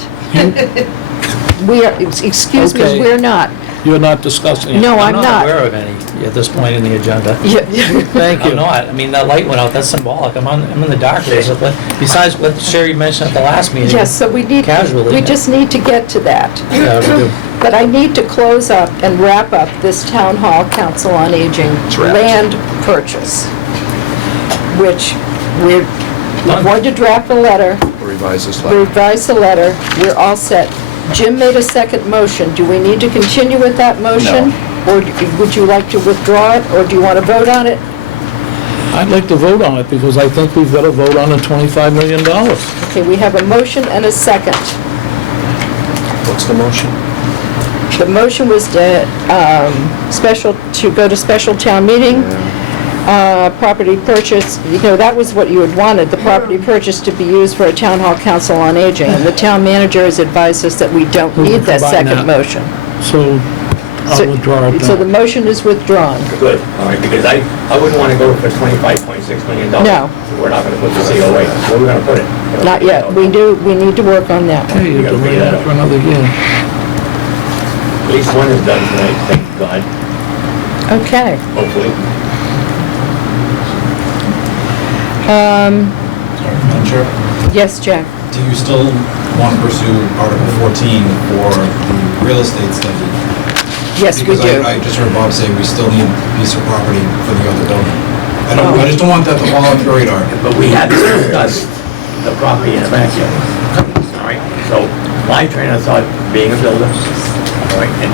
We are, excuse me, Okay. we're not. You're not discussing it? No, I'm not not. aware of any at this point in the agenda. Thank I'm you. not. I mean, that light went out, that's symbolic. I'm in the dark here. So, but besides what Sherry mentioned at the last meeting. Yes, so we Casually. just need to get to that. Yeah, we do. But I need to close up and wrap up this Town Hall Council on Aging wrapped. land purchase, which we're going to draft a letter, Revise this letter. revise the letter, we're all set. Jim made a second motion. Do we need to continue with that motion? Or would you like to withdraw it, or do you want to vote on it? I'd like to vote on it because I think we've got to vote on the $25 million. Okay, we have a motion and a second. What's the motion? The motion was to go to special town meeting, property purchase, that was what you had wanted, the property purchase to be used for a town hall council on aging. And the town manager has advised us that we don't We will need that combine second that. motion. So I'll withdraw it So the now. motion is withdrawn. good, all right, because I wouldn't want to go for $25.6 million. No. We're not going to put the COA. Where are we going to put it? Not yet. We need to work on that one. Hey, you delayed it for another year. At least one is done tonight, thank God, Okay. hopefully. Madam Chair, Yes, Jack? do you still want to pursue Article 14 for the real estate study? Yes, we Because do. I just heard Bob say we still need a piece of property for the other building. I just don't want that to fall off the radar. But we haven't discussed the property in the backyard. All right, so my train of thought, being a builder, all right, and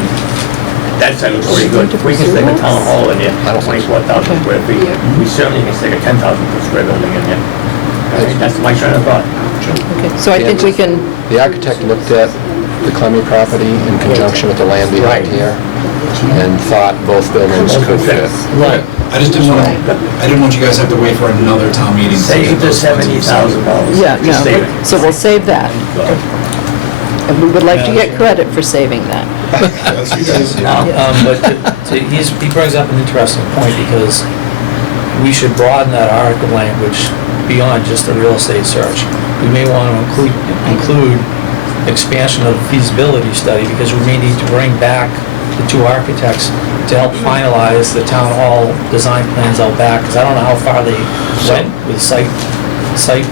that side looks pretty good. If we can stick a town hall in there, 24,000 square feet, we certainly can stick a 10,000 square building in there. All right, that's my train of thought. Okay, so I think we can, The architect looked at the Clemmy property in conjunction with the land behind here and thought both buildings could fit. Right. I just didn't want, I didn't want you guys to have to wait for another town meeting. to Save get the those funds. $70,000. yeah, Just save no. it. So we'll save that. And we would like to get credit for saving that. That's you guys. But he brings up an interesting point, because we should broaden that article language beyond just the real estate search. We may want to include expansion of the feasibility study, because we may need to bring back the two architects to help finalize the town hall design plans out back, because I don't know how far they went with site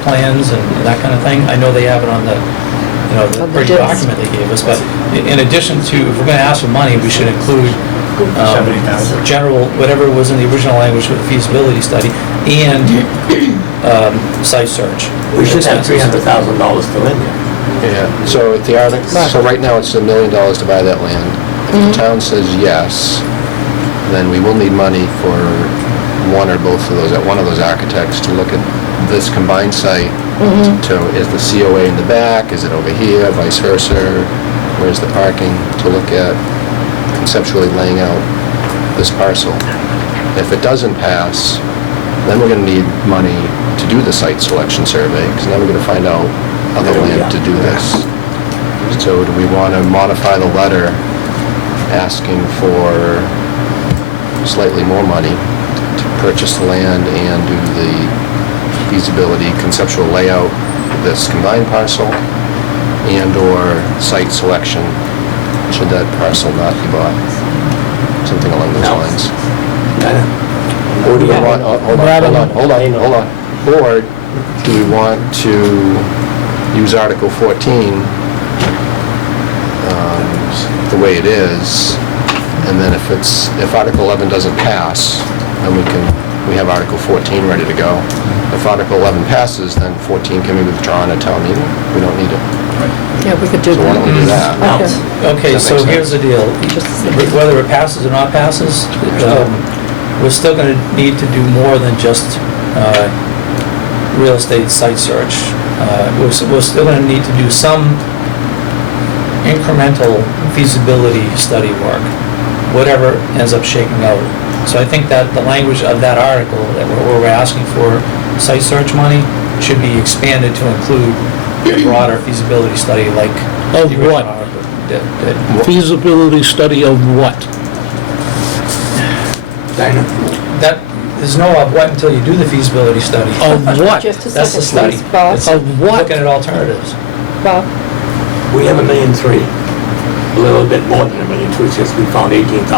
plans and that kind of thing. I know they have it on the the On the pretty disc. document they gave us, but in addition to, if we're gonna ask for money, we should include general, whatever was in the original language for the feasibility study, and site search. We should have $300,000 still in there. Yeah, so at the article, so right now it's $1 million to buy that land. If the town says yes, then we will need money for one or both of those, one of those architects to look at this combined site To, is the COA in the back, is it over here, vice versa? Where's the parking? To look at conceptually laying out this parcel. If it doesn't pass, then we're gonna need money to do the site selection survey, because then we're gonna find out other land to do this. So do we wanna modify the letter asking for slightly more money to purchase the land and do the feasibility conceptual layout of this combined parcel and/or site selection, should that parcel not be bought? Something along those No. lines. Or do you Hold on. Or do we want to use Article 14 the way it is, and then if Article 11 doesn't pass, then we have Article 14 ready to go. If Article 11 passes, then 14 can be withdrawn at town meeting. We don't need it. Yeah, we could do So why don't we do that. that? Okay. Okay, Does that so make here's the deal. Whether it passes or not passes, we're still gonna need to do more than just real estate site search. We're still gonna need to do some incremental feasibility study work, whatever ends up shaking out. So I think that the language of that article, that where we're asking for site search money, should be expanded to include a broader feasibility study like Of the original what? article did. Feasibility study of what? That, there's no of what until you do the feasibility study. Of what? Just a That's the second, study. please, Bob. It's Of what? Looking at alternatives. Bob? We have $1.3 million, a little bit more than $1.2 million, it's just we found $18,000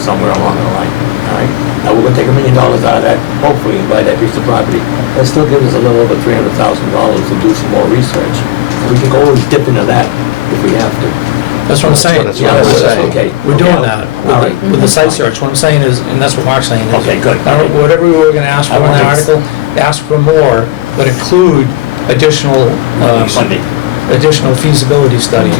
somewhere along the line, all right? Now, we're gonna take $1 million out of that, hopefully, and buy that piece of property. That still gives us a little over $300,000 to do some more research. We can always dip into that if we have to. That's what I'm saying. That's what I'm saying. Okay. We're doing that All right. with the site search. What I'm saying is, and that's what Mark's saying is. Okay, good. Whatever we were gonna ask for in the article, ask for more, but include additional, Funding. additional feasibility study.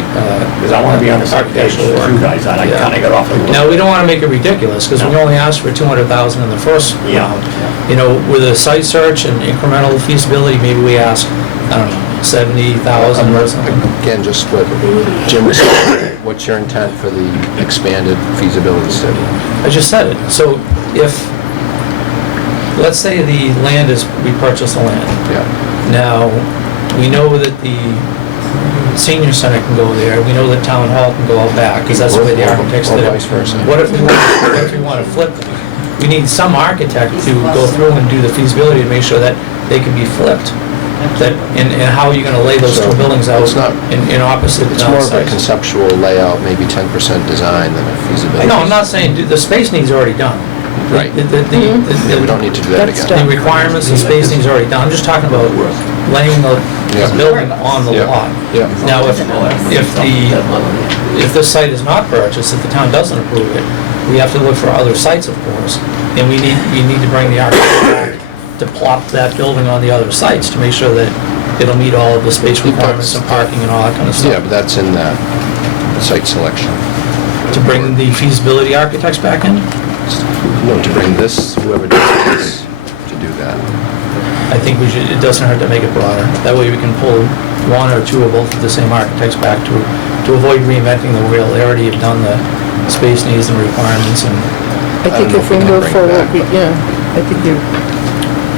Because I wanna be on the same page architectural with work. you guys, and I Yeah. kinda got off a little. Now, we don't wanna make it ridiculous, because we No. only asked for 200,000 in the first Yeah. round. You know, with a site search and incremental feasibility, maybe we ask, I don't know, 70,000 or something. Again, just what Jim was saying, what's your intent for the expanded feasibility study? I just said it. So if, let's say the land is, we purchase the land. Yeah. Now, we know that the senior center can go there, we know that town hall can go out back, because that's the way the architects Or did it. vice versa. What if we want to flip them? We need some architect to go through and do the feasibility to make sure that they can be flipped. That, and how are you gonna lay those two So, buildings out it's not- in opposite It's more of a sites? conceptual layout, maybe 10% design than a feasibility. No, I'm not saying, the space needs already done. Right. The- Yeah, we don't need to do that That's again. The requirements, the spacing's already done, I'm just talking about laying the Yeah. building on the Yeah. lot. Yeah. Now, if this site is not purchased, if the town doesn't approve it, we have to look for other sites, of course, and we need to bring the architect back to plop that building on the other sites to make sure that it'll meet all of the space requirements and parking and all that kind of Yeah, stuff. but that's in that site selection. To bring the feasibility architects back in, No, to bring this, whoever does this, to do that. I think we should, it doesn't hurt to make it broader. That way we can pull one or two or both of the same architects back to avoid reinventing the wheel. They already have done the space needs and requirements, and I think don't know if if we we can move bring it forward, back, I think you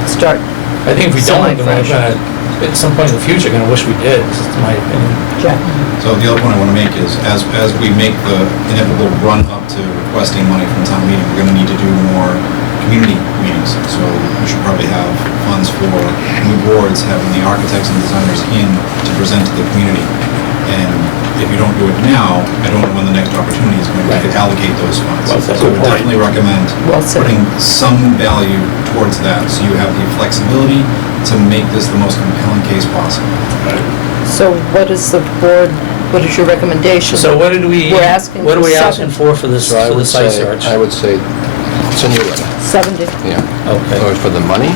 start. I think if we don't, then we're Semi-fresh. gonna, at some point in the future, gonna wish we did, this is my opinion. So the other point I want to make is, as we make the inevitable run up to requesting money from town meeting, we're going to need to do more community meetings. So we should probably have funds for new boards, having the architects and designers in to present to the community. And if you don't do it now, I don't know when the next opportunity is going to allocate those funds. Well, that's So I a would good point. definitely recommend Well said. putting some value towards that, so you have the flexibility to make this the most compelling case possible. So what is the board, what is your recommendation? So what did we, We're asking what are for we asking seven. for this, So I for the would site say, search? I would say, it's in your letter, 70. yeah. Okay, Or for the money,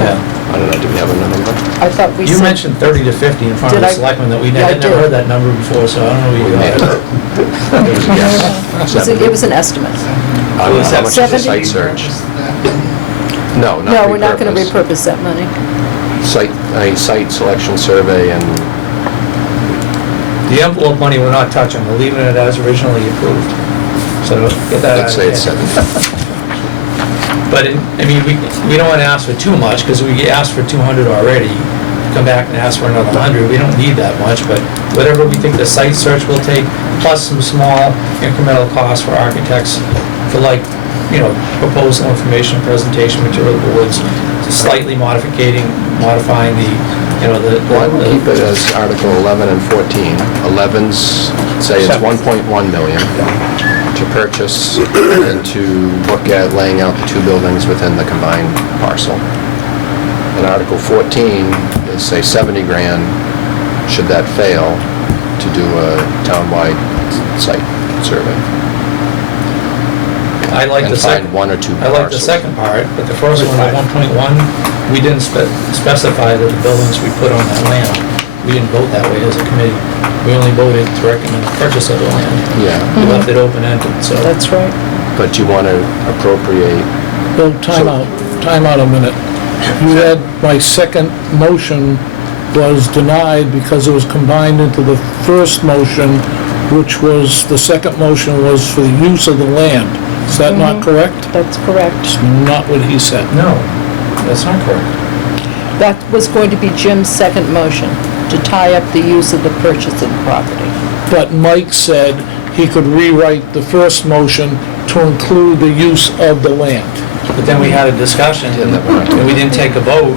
yeah. I don't know, do we have a number? I thought we said. You mentioned 30 to 50 in front of Did the I? selectmen that we Yeah, I had never did. heard that number before, so I don't know where you Yeah. got it. It was a guess. It was an estimate. I don't know, how much is the 70? site search? No, not No, we're not gonna repurpose. repurpose that money. site selection survey and The envelope money we're not touching, we're leaving it as originally approved. So get that out let's of say it's your head. 70. But, I mean, we don't want to ask for too much, because we asked for 200 already. Come back and ask for another 100, we don't need that much, but whatever we think the site search will take, plus some small incremental costs for architects, for like, you know, proposal information, presentation material boards, slightly modifying the, you know, the... Why don't we keep it as Article 11 and 14? 11's, say it's 1.1 million to purchase and to look at laying out the two buildings within the combined parcel. And Article 14 is, say, 70 grand, should that fail, to do a townwide site survey. I like And the second... find one or two I like the parcels. second part, but the first one, the 1.1, we didn't specify that the buildings we put on that land. We didn't vote that way as a committee. We only voted to recommend the purchase of the land. Yeah, We left it open-ended, so... That's right. but you want to appropriate, Well, time out a minute. You had, my second motion was denied because it was combined into the first motion, which was, the second motion was for the use of the land. Is that not correct? That's correct. It's not what he said. No, that's not correct. That was going to be Jim's second motion, to tie up the use of the purchase of the property. But Mike said he could rewrite the first motion to include the use of the land. But then we had a discussion, and we didn't take a vote,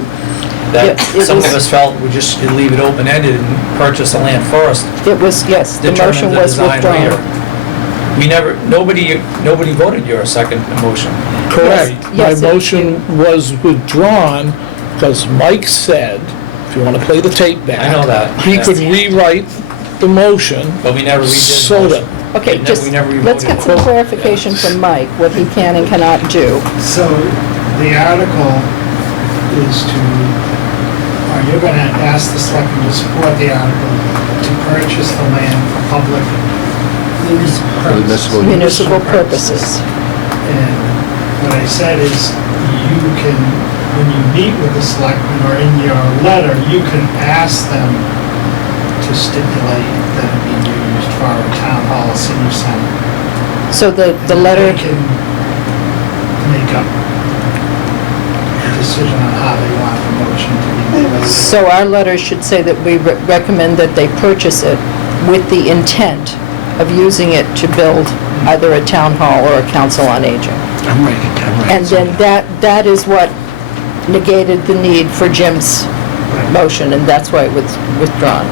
that Yeah, it some of was- us felt we just should leave it open-ended and purchase the land first. It was, yes, the Determine motion the was design withdrawn. later. We never, nobody voted your second motion. Correct. My Yes, motion was withdrawn because Mike said, if you want to play the tape back. I know that. He could rewrite the motion But we never redid the so motion. that, Okay, We just, never let's revoted get some it. clarification from Mike, what he can and cannot do. So the article is to, are you gonna ask the selectmen to support the article to purchase the land for public for the municipal use. Municipal purposes. And what I said is, you can, when you meet with the selectmen or in your letter, you can ask them to stipulate that it be used for a town hall or senior center. So the letter, They can make up a decision on how they want the motion to be made. so our letter should say that we recommend that they purchase it with the intent of using it to build either a town hall or a council on aging. I'm ready. And then that is what negated the need for Jim's motion, and that's why it was withdrawn.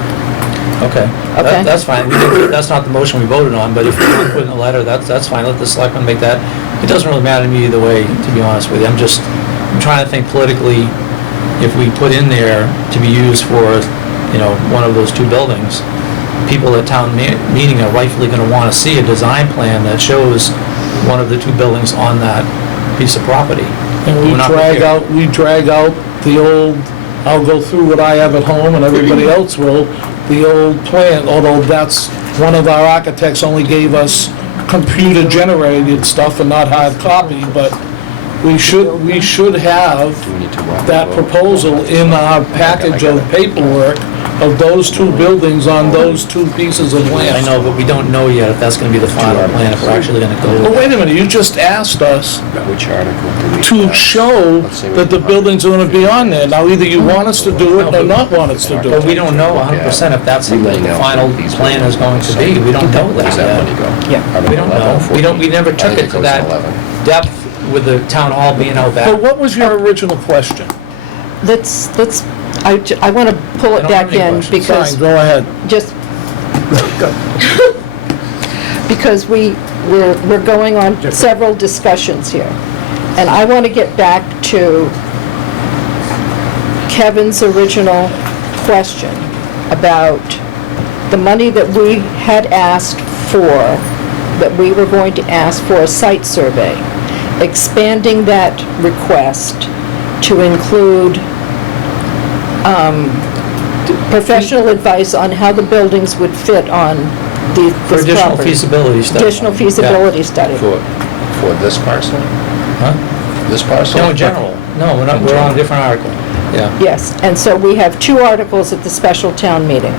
Okay. Okay. That's fine. That's not the motion we voted on, but if you want to put in a letter, that's fine. Let the selectmen make that. It doesn't really matter to me either way, to be honest with you. I'm trying to think politically, if we put in there to be used for, you know, one of those two buildings, people at town meeting are rightfully going to want to see a design plan that shows one of the two buildings on that piece of property. and We're not prepared. we drag out the old, I'll go through what I have at home and everybody else will, the old plan, although that's, one of our architects only gave us computer-generated stuff and not hard copy, but we should have Do we need to walk that the vote? proposal in our package of paperwork of those two buildings on those two pieces of land. I know, but we don't know yet if that's going to be the final plan, if we're actually going to go Well, with wait it. a minute, you just asked us Which article do we to have? show Let's see what that the you- buildings are gonna be on there. Now, either you want us to do it or not want us to do But we it. don't know 100% if that's what the final plan is going to be. We don't know Where does that that money yet. go? Yeah. Article We don't 11, know. 14? We never I took think it to goes that 11. depth with the town hall being out back. But what was your original question? I want to pull I it don't back have any in questions. because Fine, go ahead. just, because we're going on several discussions here. And I want to get back to Kevin's original question about the money that we had asked for, that we were going to ask for a site survey, expanding that request to include professional advice on how the buildings would fit on this For property. additional feasibility study. Additional feasibility study. For this parcel? Huh? This parcel? No, in general. No, we're on a different article. Yeah. Yes, and so we have two articles at the special town meeting.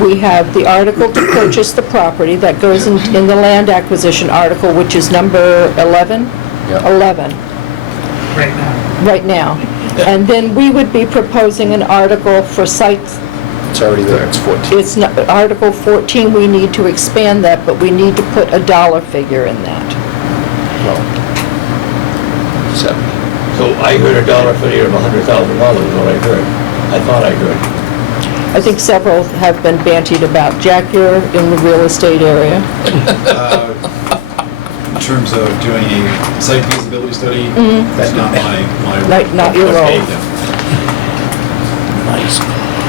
We have the article to purchase the property that goes in the land acquisition article, which is number 11? Yeah. 11, Right now. right now. And then we would be proposing an article for sites. It's already there, it's 14. It's not, Article 14, we need to expand that, but we need to put a dollar figure in that. Well, 70. So I heard a dollar figure of $100,000 is what I heard. I thought I heard. I think several have been bantied about. Jack, you're in the real estate area. In terms of doing a site feasibility study, that's not my Not your role. Yeah. Nice.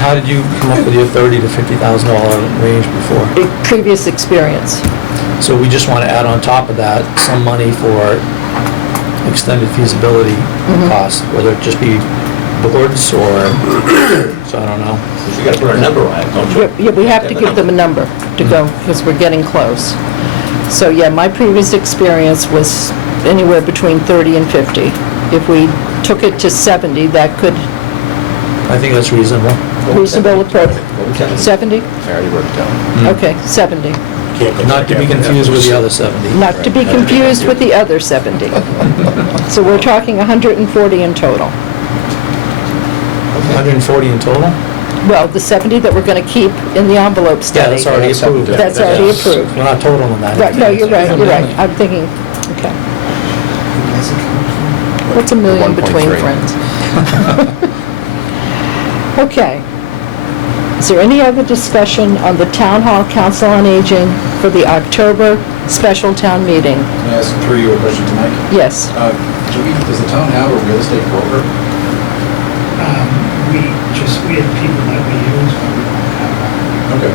How did you come up with your $30,000 to $50,000 range before? Previous experience. So we just want to add on top of that some money for extended feasibility costs, whether it just be boards or, so I don't know. You gotta put a number on it, don't you? Yeah, we have to give them a number to go, because we're getting close. So, yeah, my previous experience was anywhere between 30 and 50. If we took it to 70, that could, I think that's reasonable. reasonable approach. 70? I already worked it out. Okay, 70. Can't go Not to be back after confused with the that. other 70. Not to be confused with the other 70. So we're talking 140 in total. 140 in total? Well, the 70 that we're going to keep in the envelope Yeah, study. that's already approved. That's already approved. We're not totaling that. Right, no, you're right, you're right. I'm thinking, okay. What's a million between 1.3. friends? Okay. Is there any other discussion on the Town Hall Council on Aging for the October special town meeting? Can I ask through you a question tonight? Yes. Does the town have a real estate broker? We have people that we use, but we don't have one. Okay.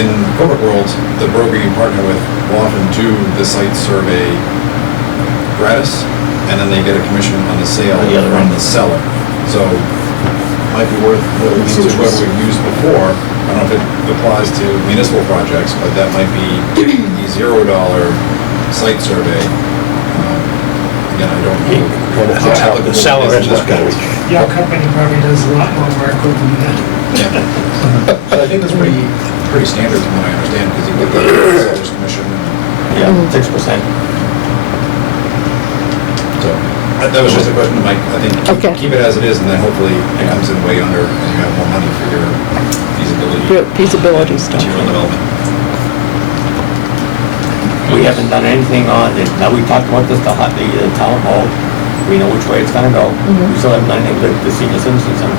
In corporate world, the broker you partner with will often do the site survey gratis, and then they get a commission on the sale On the other from end. the seller. So it might be worth looking into whoever we've used before. I don't know if it applies to municipal projects, but that might be the $0 site survey. Again, I don't know. how applicable The seller it is is in not this gonna case. Your company probably does a lot more work with them than Yeah. But I think that's pretty standard from what I understand, because you get the seller's commission. Yeah, 6%. So that was just a question, Mike. I think Okay. keep it as it is, and then hopefully it comes in way under, and you have more money for your feasibility. Feasibility stuff. Material development. We haven't done anything on it. Now, we talked about this, the town hall. We know which way it's gonna go. We still haven't done anything with the senior citizen center.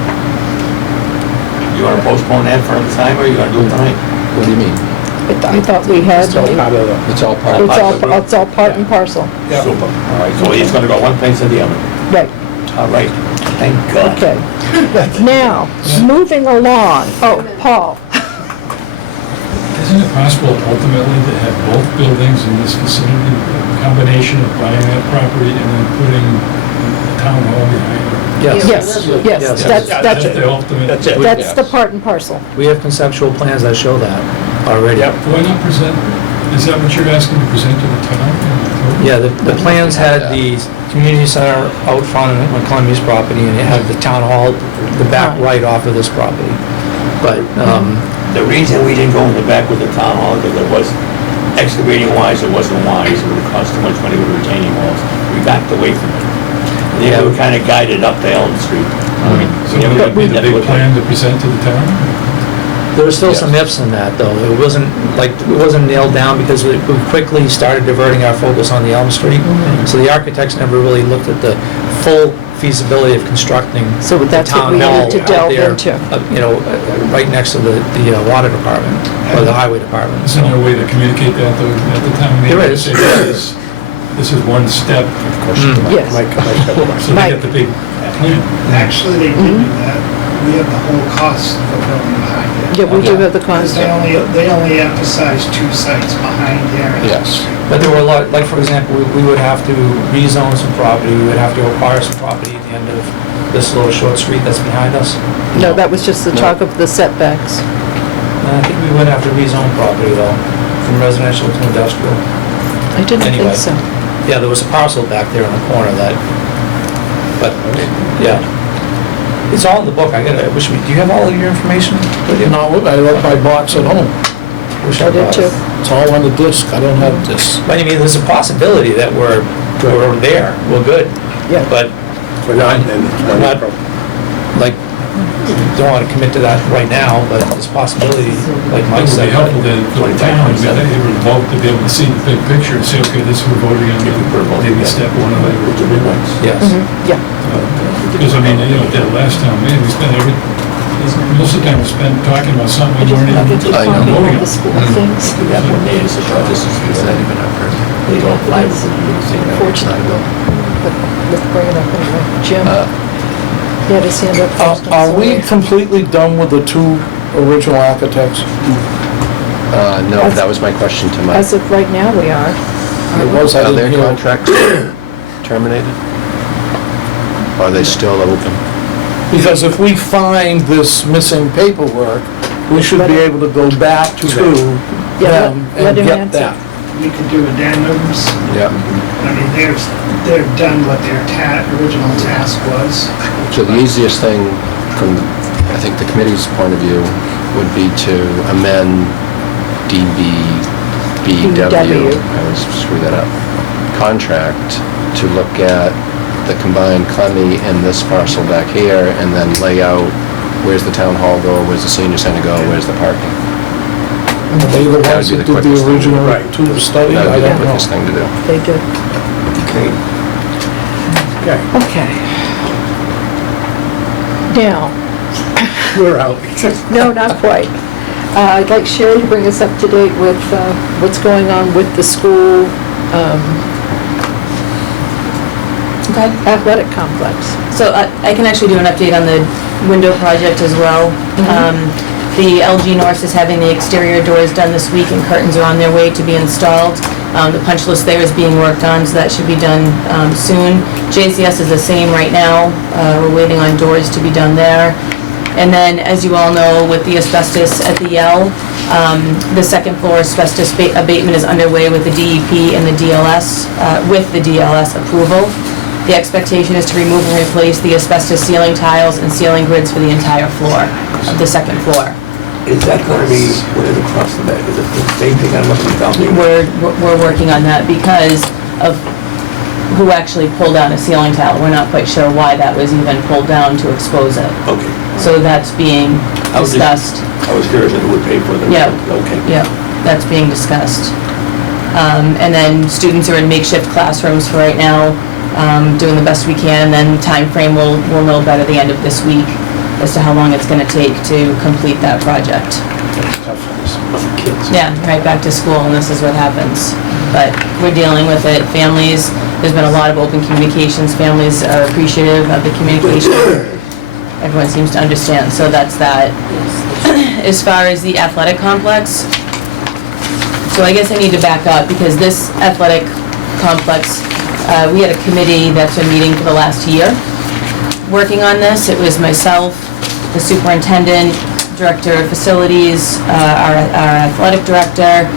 You wanna postpone that for another time, or you gonna do it tonight? What do you mean? I thought we had, It's all part of the, It's all part of it's all part and parcel. Super. All right, so it's gonna go one place or the other. Right. All right, thank God. Okay. Now, moving along. Oh, Paul. Isn't it possible ultimately to have both buildings in this vicinity, a combination of buying that property and then putting the town hall behind it? Yes. Yes, that's the ultimate. that's it. That's the part and parcel. We have conceptual plans that show that already. Why not present, is that what you're asking to present to the town in October? Yeah, the plans had the community center out front on Columbia's property, and it had the town hall, the back right off of this property. But, The reason we didn't go in the back with the town hall, because it was excavating wise, it wasn't wise, it would cost too much money with retaining walls. We backed away from it. And then we were kinda guided up to Elm Street. So would that be the big plan to present to the town? there were still some ifs in that, though. It wasn't nailed down, because we quickly started diverting our focus on the Elm Street. So the architects never really looked at the full feasibility of constructing So the that's what town we need hall to out delve there, into. right next to the water department, or the highway department. Isn't there a way to communicate that though at the town meeting? There is. Say, this is one step, Yes. Mike, so they get the big plan. Actually, they did do that. We have the whole cost of the building behind it. Yeah, we do have the Because concept. they only emphasize two sites behind there. Yes. But there were a lot, like, for example, we would have to rezone some property, we would have to acquire some property at the end of this little short street that's behind us. No, that was just the talk of the setbacks. And I think we would have to rezone property, though, from residential to industrial. I didn't Anyway. think so. Yeah, there was a parcel back there in the corner that, but, yeah. It's all in the book, I wish do you have all of your information with you? No, I left my box at home. Wish I did was. too. It's all on the disc. I don't have this. But I mean, there's a possibility that we're there, we're good. Yeah. But If we're not, then it's we're not, not. like, don't want to commit to that right now, but there's a possibility, like It Mike would be said. helpful then for the town, I mean, they were involved to be able to see the big picture and say, okay, this we're voting on, maybe step one of it. Which would be nice. Yes. Yeah. Because, I mean, you know, that last town meeting, we spent most of the time we spent talking about something we weren't even I know. voting on. The school things. We have one day to say, oh, this is, they don't fly with the Unfortunately. But let's bring it up anyway. Jim? He had his hand up first. I'm Are we sorry. completely done with the two original architects? No, that was my question to Mike. As of right now, we are. It was, I Are their didn't hear. contracts terminated? Or are they still open? Because if we find this missing paperwork, we should be able to go back to Yeah, them let and him get answer. that. We could do addendums. Yeah. I mean, they've done what their original task was. So the easiest thing from, I think, the committee's point of view would be to amend DBBW, I always screw that up, contract to look at the combined Clemmy and this parcel back here, and then lay out where's the town hall go, where's the senior center go, where's the parking. Are they the That ones would be that the did the quickest thing. original Right. tube study? That I would be the don't know. quickest thing to do. They did. Okay. Okay, Okay. Now, we're out. no, not quite. I'd like Sherry to bring us up to date with what's going on with the school Okay. athletic complex. So I can actually do an update on the window project as well. The LG North is having the exterior doors done this week and curtains are on their way to be installed. The punch list there is being worked on, so that should be done soon. JCS is the same right now. We're waiting on doors to be done there. And then, as you all know, with the asbestos at the Yale, the second floor asbestos abatement is underway with the DEP and the DLS, with the DLS approval. The expectation is to remove and replace the asbestos ceiling tiles and ceiling grids for the entire floor, of the second floor. Is that gonna be, what is across the back, is it the same thing on what we found there? We're working on that because of who actually pulled down a ceiling tile. We're not quite sure why that was even pulled down to expose it. Okay. So that's being I was just- discussed. I was curious if it would pay for the. Yeah. Okay. Yeah, that's being discussed. And then students are in makeshift classrooms for right now, doing the best we can. Then time frame we'll know by the end of this week as to how long it's gonna take to complete that project. Kids. Yeah, right back to school, and this is what happens. But we're dealing with it. Families, there's been a lot of open communications. Families are appreciative of the communication. Everyone seems to understand, so that's that. As far as the athletic complex, so I guess I need to back up, because this athletic complex, we had a committee that's been meeting for the last year, working on this. It was myself, the superintendent, director of facilities, our athletic director.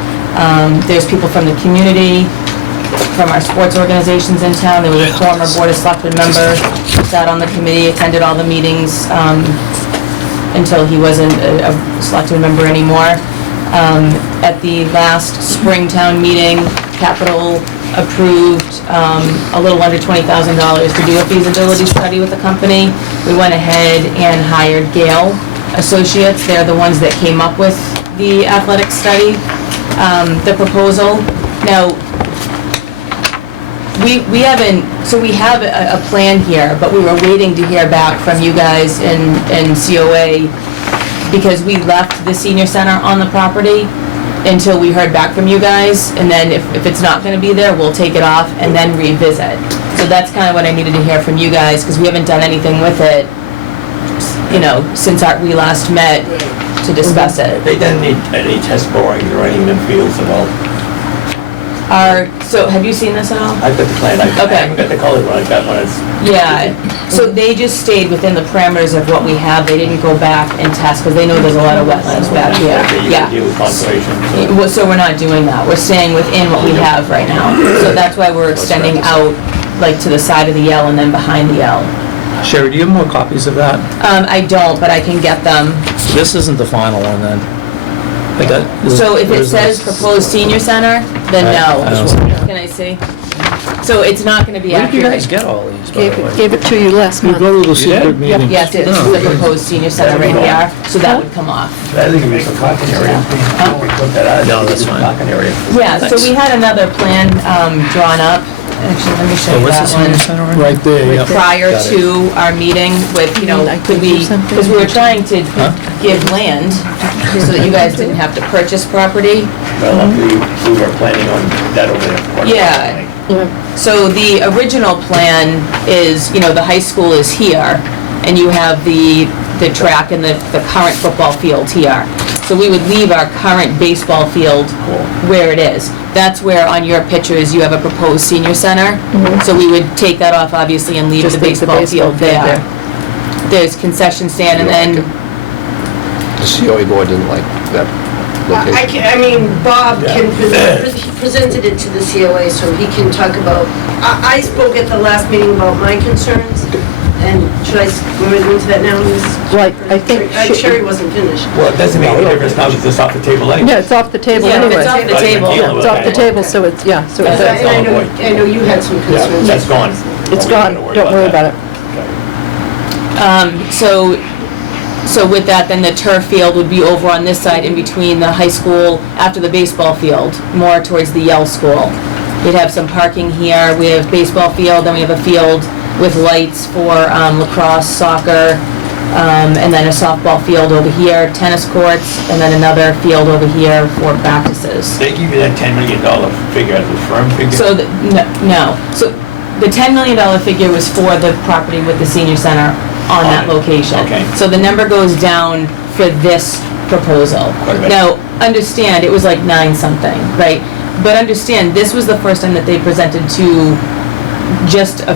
There's people from the community, from our sports organizations in town. There was a former Board of Selectmen member who sat on the committee, attended all the meetings until he wasn't a selectman member anymore. At the last Springtown meeting, Capital approved a little under $20,000 to do a feasibility study with the company. We went ahead and hired Gale Associates. They're the ones that came up with the athletic study, the proposal. Now, we haven't, so we have a plan here, but we were waiting to hear back from you guys in COA, because we left the senior center on the property until we heard back from you guys, and then if it's not gonna be there, we'll take it off and then revisit. So that's kind of what I needed to hear from you guys, because we haven't done anything with it, you know, since we last met to discuss it. They didn't need any test borings or any in fields at all. So have you seen this at all? I've got the plan, I Okay. haven't got the color one, I've got one, it's. Yeah, so they just stayed within the parameters of what we have. They didn't go back and test, because they know there's a lot of wetlands back here. Okay, you Yeah. can deal with conservation, so. Well, so we're not doing that. We're staying within what we have right now. So that's why we're extending out, like, to the side of the L and then behind the L. Sherry, do you have more copies of that? I don't, but I can get them. This isn't the final one then? So if it says proposed senior center, then I don't no. Can I see? So it's not gonna be Where did you guys accurate. get all these, by the way? Gave it to you last You month. go to the secret meeting. Yes, this is the proposed senior center right here, so that would come off. I think it makes a parking area. We put that out. No, that's fine. Parking area. Yeah, so we had another plan, drawn up. Actually, let me show So you what's the that senior one. center on? Right there, yeah. Prior Got it. to our meeting with, you know, I could could do we, something. because we were trying to Huh? give land so that you guys didn't have to purchase property. Well, luckily, we were planning on that over there. Yeah. So the original plan is, you know, the high school is here, and you have the track and the current football field here. So we would leave our current baseball field where it is. That's where on your pictures, you have a proposed senior center. So we would take that off, obviously, and leave Just the leave the baseball baseball field field there. There's concession stand, and then, The COA board didn't like that location. I mean, Bob can, he presented it to the COA, so he can talk about, I spoke at the last meeting about my concerns, and should I go into that now? Right, I think Sherry wasn't finished. Well, it doesn't make any difference now because it's off the table anyway. Yeah, it's off the table yeah, anyway. it's off the Not even table. dealing with It's off the that. table, so it's, yeah, so That's it's, all. And I know you had some Yeah, concerns. that's gone. it's We're gone, not gonna don't worry about it. So with that, then the turf field would be over on this side in between the high school, after the baseball field, more towards the Yale School. We'd have some parking here, we have baseball field, then we have a field with lights for lacrosse, soccer, and then a softball field over here, tennis courts, and then another field over here for practices. They give you that $10 million figure as a firm figure? So, no, so the $10 million figure was for the property with the senior center on that location. Okay. So the number goes down for this proposal. Quite a bit. Now, understand, it was like 9-something, right? But understand, this was the first time that they presented to just a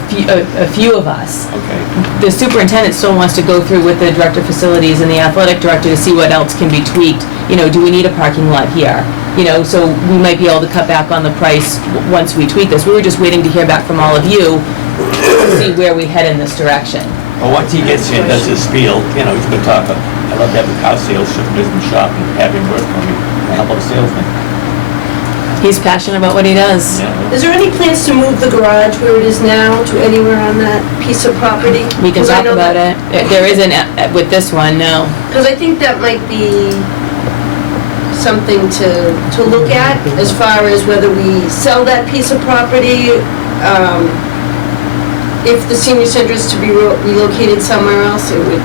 few of us. Okay. The superintendent still wants to go through with the director of facilities and the athletic director to see what else can be tweaked. You know, do we need a parking lot here? You know, so we might be able to cut back on the price once we tweak this. We were just waiting to hear back from all of you to see where we head in this direction. Well, once he gets here and does his spiel, you know, he's a good talker. I love to have a car sales business shop and have him work for me. I help out a salesman. He's passionate about what he does. Yeah. Is there any plans to move the garage where it is now to anywhere on that piece of property? We can talk about it. There isn't with this one, no. Because I think that might be something to look at as far as whether we sell that piece of property, if the senior center is to be relocated somewhere else, it would.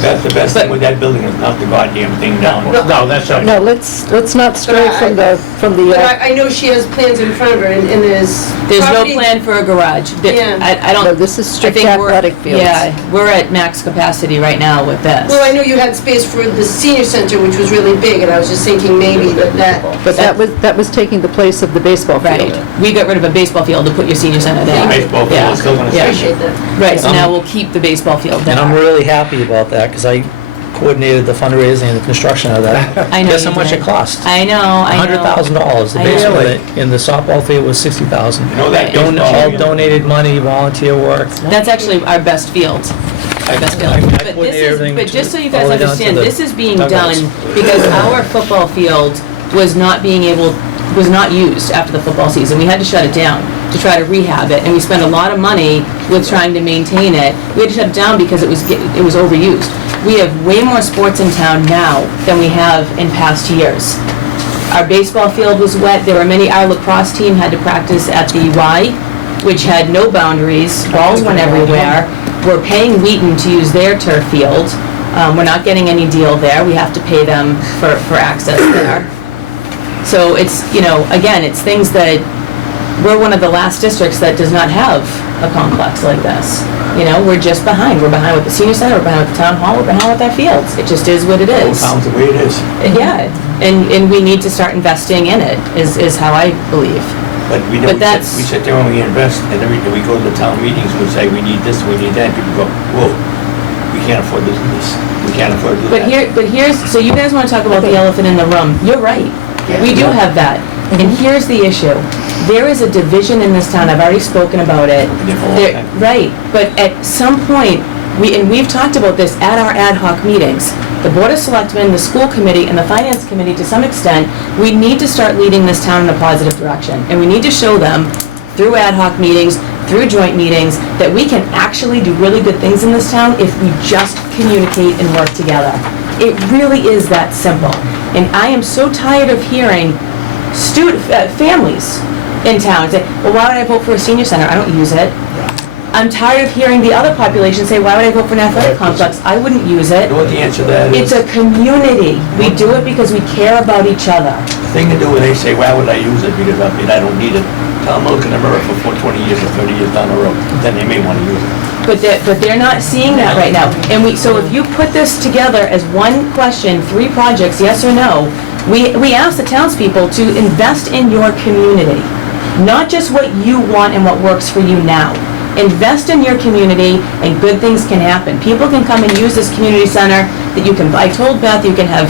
That's the best thing with that building is knock the goddamn thing down. No, that's not. No, let's not stray from the, But I know she has plans in front of her, and there's. There's no property- plan for a garage. Yeah. I don't. no, this is I strict think we're- athletic fields. Yeah, we're at max capacity right now with this. Well, I know you had space for the senior center, which was really big, and I was just thinking maybe that. But that was taking the place of the baseball Right. field. We got rid of a baseball field to put your senior center there. Baseball field Yeah. is still gonna Yeah. stay. Appreciate that. Right, so now we'll keep the baseball field there. And I'm really happy about that, because I coordinated the fundraising and the construction of that. I know Guess you how much did. it cost? I know. $100,000. The I basement know. of it, and the softball field was $60,000. You know that Right. baseball All field? donated money, volunteer work. That's actually our best field. Our best field. I But coordinated this is, everything but just so you all guys the way down to understand, the this is being dugouts. done because our football field was not used after the football season. We had to shut it down to try to rehab it, and we spent a lot of money with trying to maintain it. We had to shut it down because it was overused. We have way more sports in town now than we have in past years. Our baseball field was wet. Our lacrosse team had to practice at the Y, which had no boundaries. Balls went everywhere. We're paying Wheaton to use their turf field. We're not getting any deal there. We have to pay them for access there. So it's, again, it's things that, we're one of the last districts that does not have a complex like this. We're just behind. We're behind with the senior center, we're behind with the town hall, we're behind with our fields. It just is what it Old is. town's the way it is. Yeah, and we need to start investing in it, is how I believe. But we But don't, that's- we sit there and we invest, and every time we go to the town meetings, we say, we need this, we need that, people go, whoa, we can't afford to do this, we can't afford to do that. But here's, so you guys wanna talk about the elephant in the room. You're right. We do have that. And here's the issue. There is a division in this town, I've already spoken about it. Been there for a long time. Right, but at some point, We've talked about this at our ad hoc meetings. The Board of Selectmen, the school committee, and the finance committee, to some extent, we need to start leading this town in a positive direction. And we need to show them, through ad hoc meetings, through joint meetings, that we can actually do really good things in this town if we just communicate and work together. It really is that simple. And I am so tired of hearing families in town say, well, why would I vote for a senior center? I don't use it. I'm tired of hearing the other population say, why would I vote for an athletic complex? I wouldn't use it. You know what the answer to that is? It's a community. We do it because we care about each other. The thing to do when they say, why would I use it? Because I don't need it. Tell them, look in the mirror for 20 years or 30 years down the road. Then they may want to use it. But they're not seeing that right now. And so if you put this together as one question, 3 projects, yes or no, we ask the townspeople to invest in your community. Not just what you want and what works for you now. Invest in your community and good things can happen. People can come and use this community center that you can, I told Beth, you can have,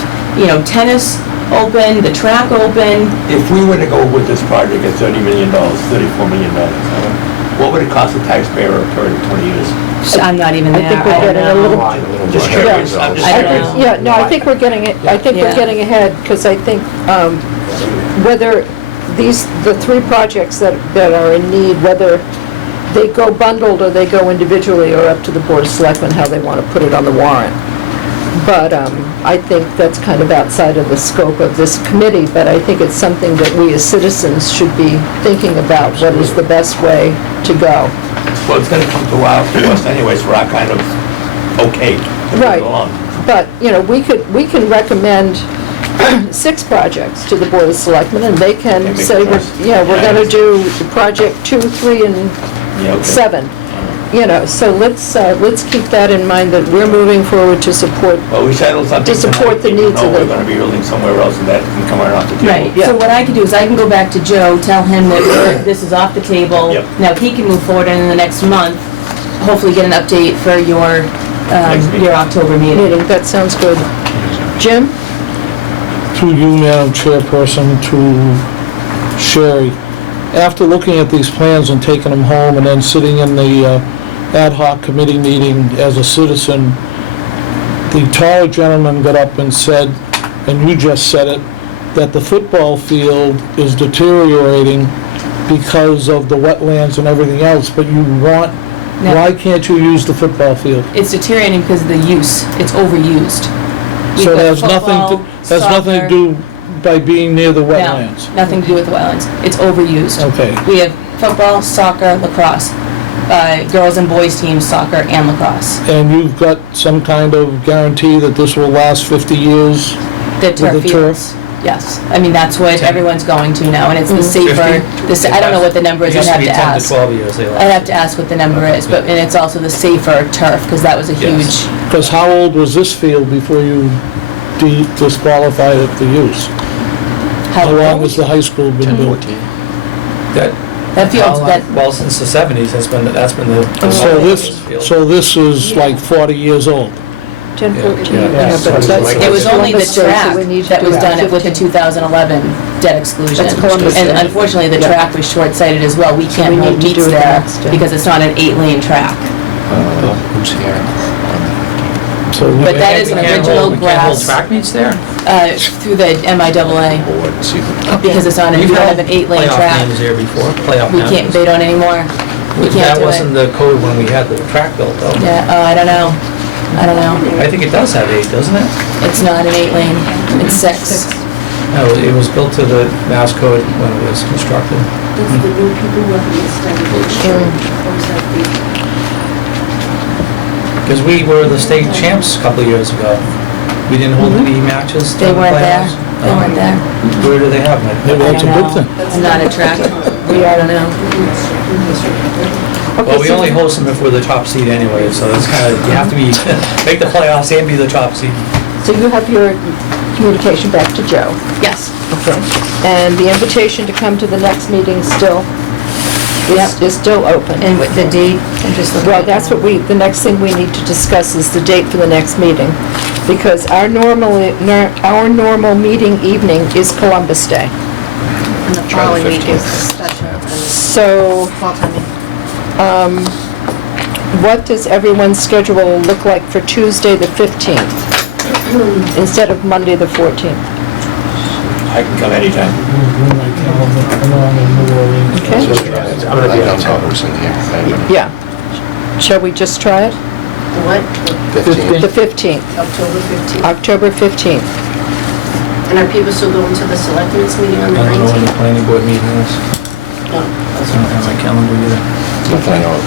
tennis open, the track open. If we were to go with this project at $30 million, $34 million, what would it cost the taxpayer a period of 20 years? I'm not even there. I think we're I don't getting a know. little, Just curious. I'm just I don't curious. know. yeah, no, I think we're getting it, I think we're Yeah. getting ahead, because I think, whether the 3 projects that are in need, whether they go bundled or they go individually, are up to the Board of Selectmen how they want to put it on the warrant. But I think that's kind of outside of the scope of this committee, but I think it's something that we as citizens should be thinking about, what is the best way to go. Well, it's gonna come to us anyways for our kind of okay to move Right. along. But, we can recommend 6 projects to the Board of Selectmen, and they They can make say, a choice. we're gonna do project 2, 3, and Yeah, okay. 7. So let's keep that in mind, that we're moving forward to support. Well, we settled something To support tonight, the even needs though of we're the- gonna be building somewhere else, and that can come right off the table. Right, Yeah. so what I can do is I can go back to Joe, tell him that this is off the table. Yep. Now, he can move forward and in the next month, hopefully get an update for your meeting. October meeting. Meeting, that sounds good. Jim? Through you, Madam Chairperson, to Sherry. After looking at these plans and taking them home and then sitting in the ad hoc committee meeting as a citizen, the taller gentleman got up and said, and you just said it, that the football field is deteriorating because of the wetlands and everything else, but you want, No. why can't you use the football field? It's deteriorating because of the use, it's overused. We've So got that has nothing football, to, has nothing to soccer. do by being near the No, wetlands? nothing to do with the wetlands, it's overused. Okay. We have football, soccer, lacrosse, girls and boys teams, soccer and lacrosse. And you've got some kind of guarantee that this will last 50 years? The turf the turf? fields, yes. I mean, that's what everyone's going to now, and it's the safer, I don't know what the number is, I'd have to It ask. used to be 10 to 12 years they last. I'd have to ask what the number is, but, and it's also the safer turf, because that was a Yes. huge, Because how old was this field before you disqualified it for use? how How long old? has the high school been built? That field's been, Well, since the 70s, that's been the. So this is like 40 years old? 10, 14. Yeah. Yeah, but that's- it was only the Columbus Day, so track we need to that do was that. done with the 2011 debt exclusion. That's Columbus And Day. unfortunately, the Yeah. track was short-sighted as well. We can't we hold need to do meets it the there next day. because it's not an 8-lane track. Who's here? So we- But that is an original We can't hold grass, track meets there? through the MIAA, Board, see the because it's on, we don't have an 8-lane Playoff track. games there before, playoff We games. can't, they don't anymore. We can't That do wasn't it. the code when we had the track built though. Yeah, I don't know. I don't know. I think it does have 8, doesn't it? It's not an 8-lane, it's 6. No, it was built to the Mass Code when it was constructed. That's the new people who have studied. Because we were the state champs a couple of years ago. We didn't hold any matches. They during the weren't there. playoffs. They weren't there. Where do they have them? Maybe I that's a don't good know. thing. I'm not a track. I don't know. Well, we so- only host them if we're the top seed anyway, so it's kind of, you have to be, make the playoffs and be the top seed. So you have your communication back to Joe. Yes. Okay. And the invitation to come to the next meeting still Yep. is still open. And with the date, I'm just looking. Well, at that's now. what the next thing we need to discuss is the date for the next meeting. Because our normal meeting evening is Columbus Day. And the following week is special, So, fall time meeting. What does everyone's schedule look like for Tuesday, the 15th, instead of Monday, the 14th? I can come anytime. Okay? I'm gonna be out of town. Numbers in here. Yeah. Shall we just try it? The what? 15. The 15th, October 15th. October 15th. And are people still going to the selectmen's meeting on the I don't know when the 19th? planning board meeting is. No. I don't have my calendar either. Nothing I know of,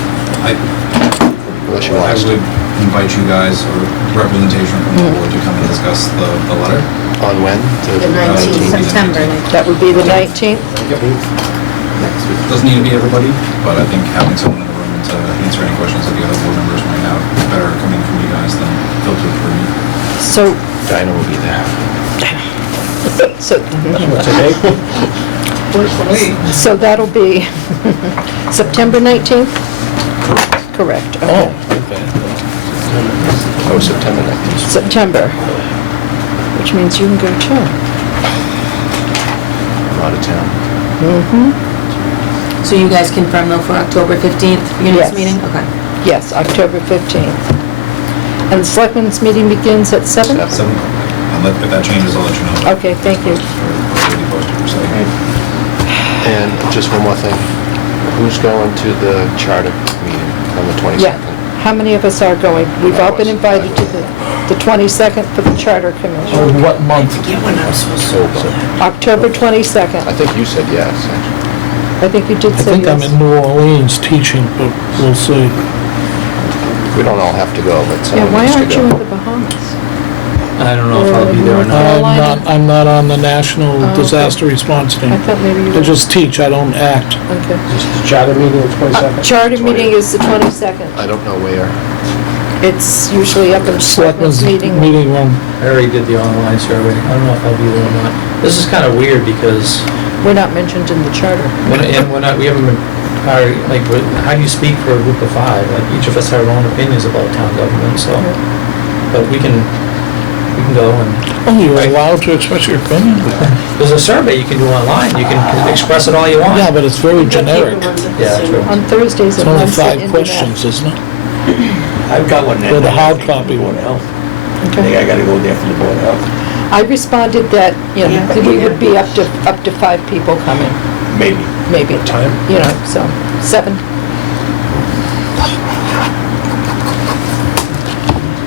unless you want I us would to. invite you guys, or representation from the board, to come and discuss the letter. On when? The 19th. September. That would be the 19th? Doesn't need to be everybody, but I think having someone in the room to answer any questions that the other board members might have is better coming from you guys than filtered through me. So, Dinah will be there. so that'll be September 19th? Correct. Okay. Oh, okay. Oh, September 19th. September, which means you can go too. I'm out of town. So you guys confirm though for October 15th for your Yes. next meeting? Okay. Yes, October 15th. And the selectmen's meeting begins at 7? 7, if that changes, I'll let you know. Okay, thank you. Or already posted per se. And just one more thing. Who's going to the charter meeting on the 22nd? Yeah. How many of us are going? We've all been invited to the 22nd for the Charter Commission. Or what month? October 22nd. I think you said yes, actually. I think you did I say think I'm yes. in New Orleans teaching, but we'll see. We don't all have to go, but Yeah, someone why needs to aren't you in go. the Bahamas? I don't know if I'll be there or not. I'm not on the National Oh, okay. Disaster Response I Team. thought maybe you I were. just teach, I don't act. Okay. Charter meeting on 22nd? Charter meeting is the 22nd. I don't know where. It's usually up in Selectmen's Selectmen's meeting. meeting room. I already did the online survey. I don't know if I'll be there or not. This is kind of weird because We're not mentioned in the charter. we haven't been, how do you speak for a group of 5? Like, each of us have our own opinions about town government, so, but we can go and, Oh, you're allowed to express your opinion? there's a survey you can do online. You can express it all you want. Yeah, but it's very generic. Yeah, true. On Thursdays It's at only 1 5 questions, isn't it? I've got one there. Or the hard copy Board one. of Health. I think I gotta go there for the Board of Health. I responded that, you know, that we would be up to 5 people coming, Maybe. maybe. Time? You know, so, 7.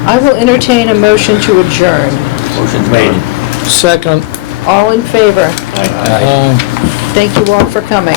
I will entertain a motion to adjourn. Motion's made. Second, All in favor? uh, Thank you all for coming.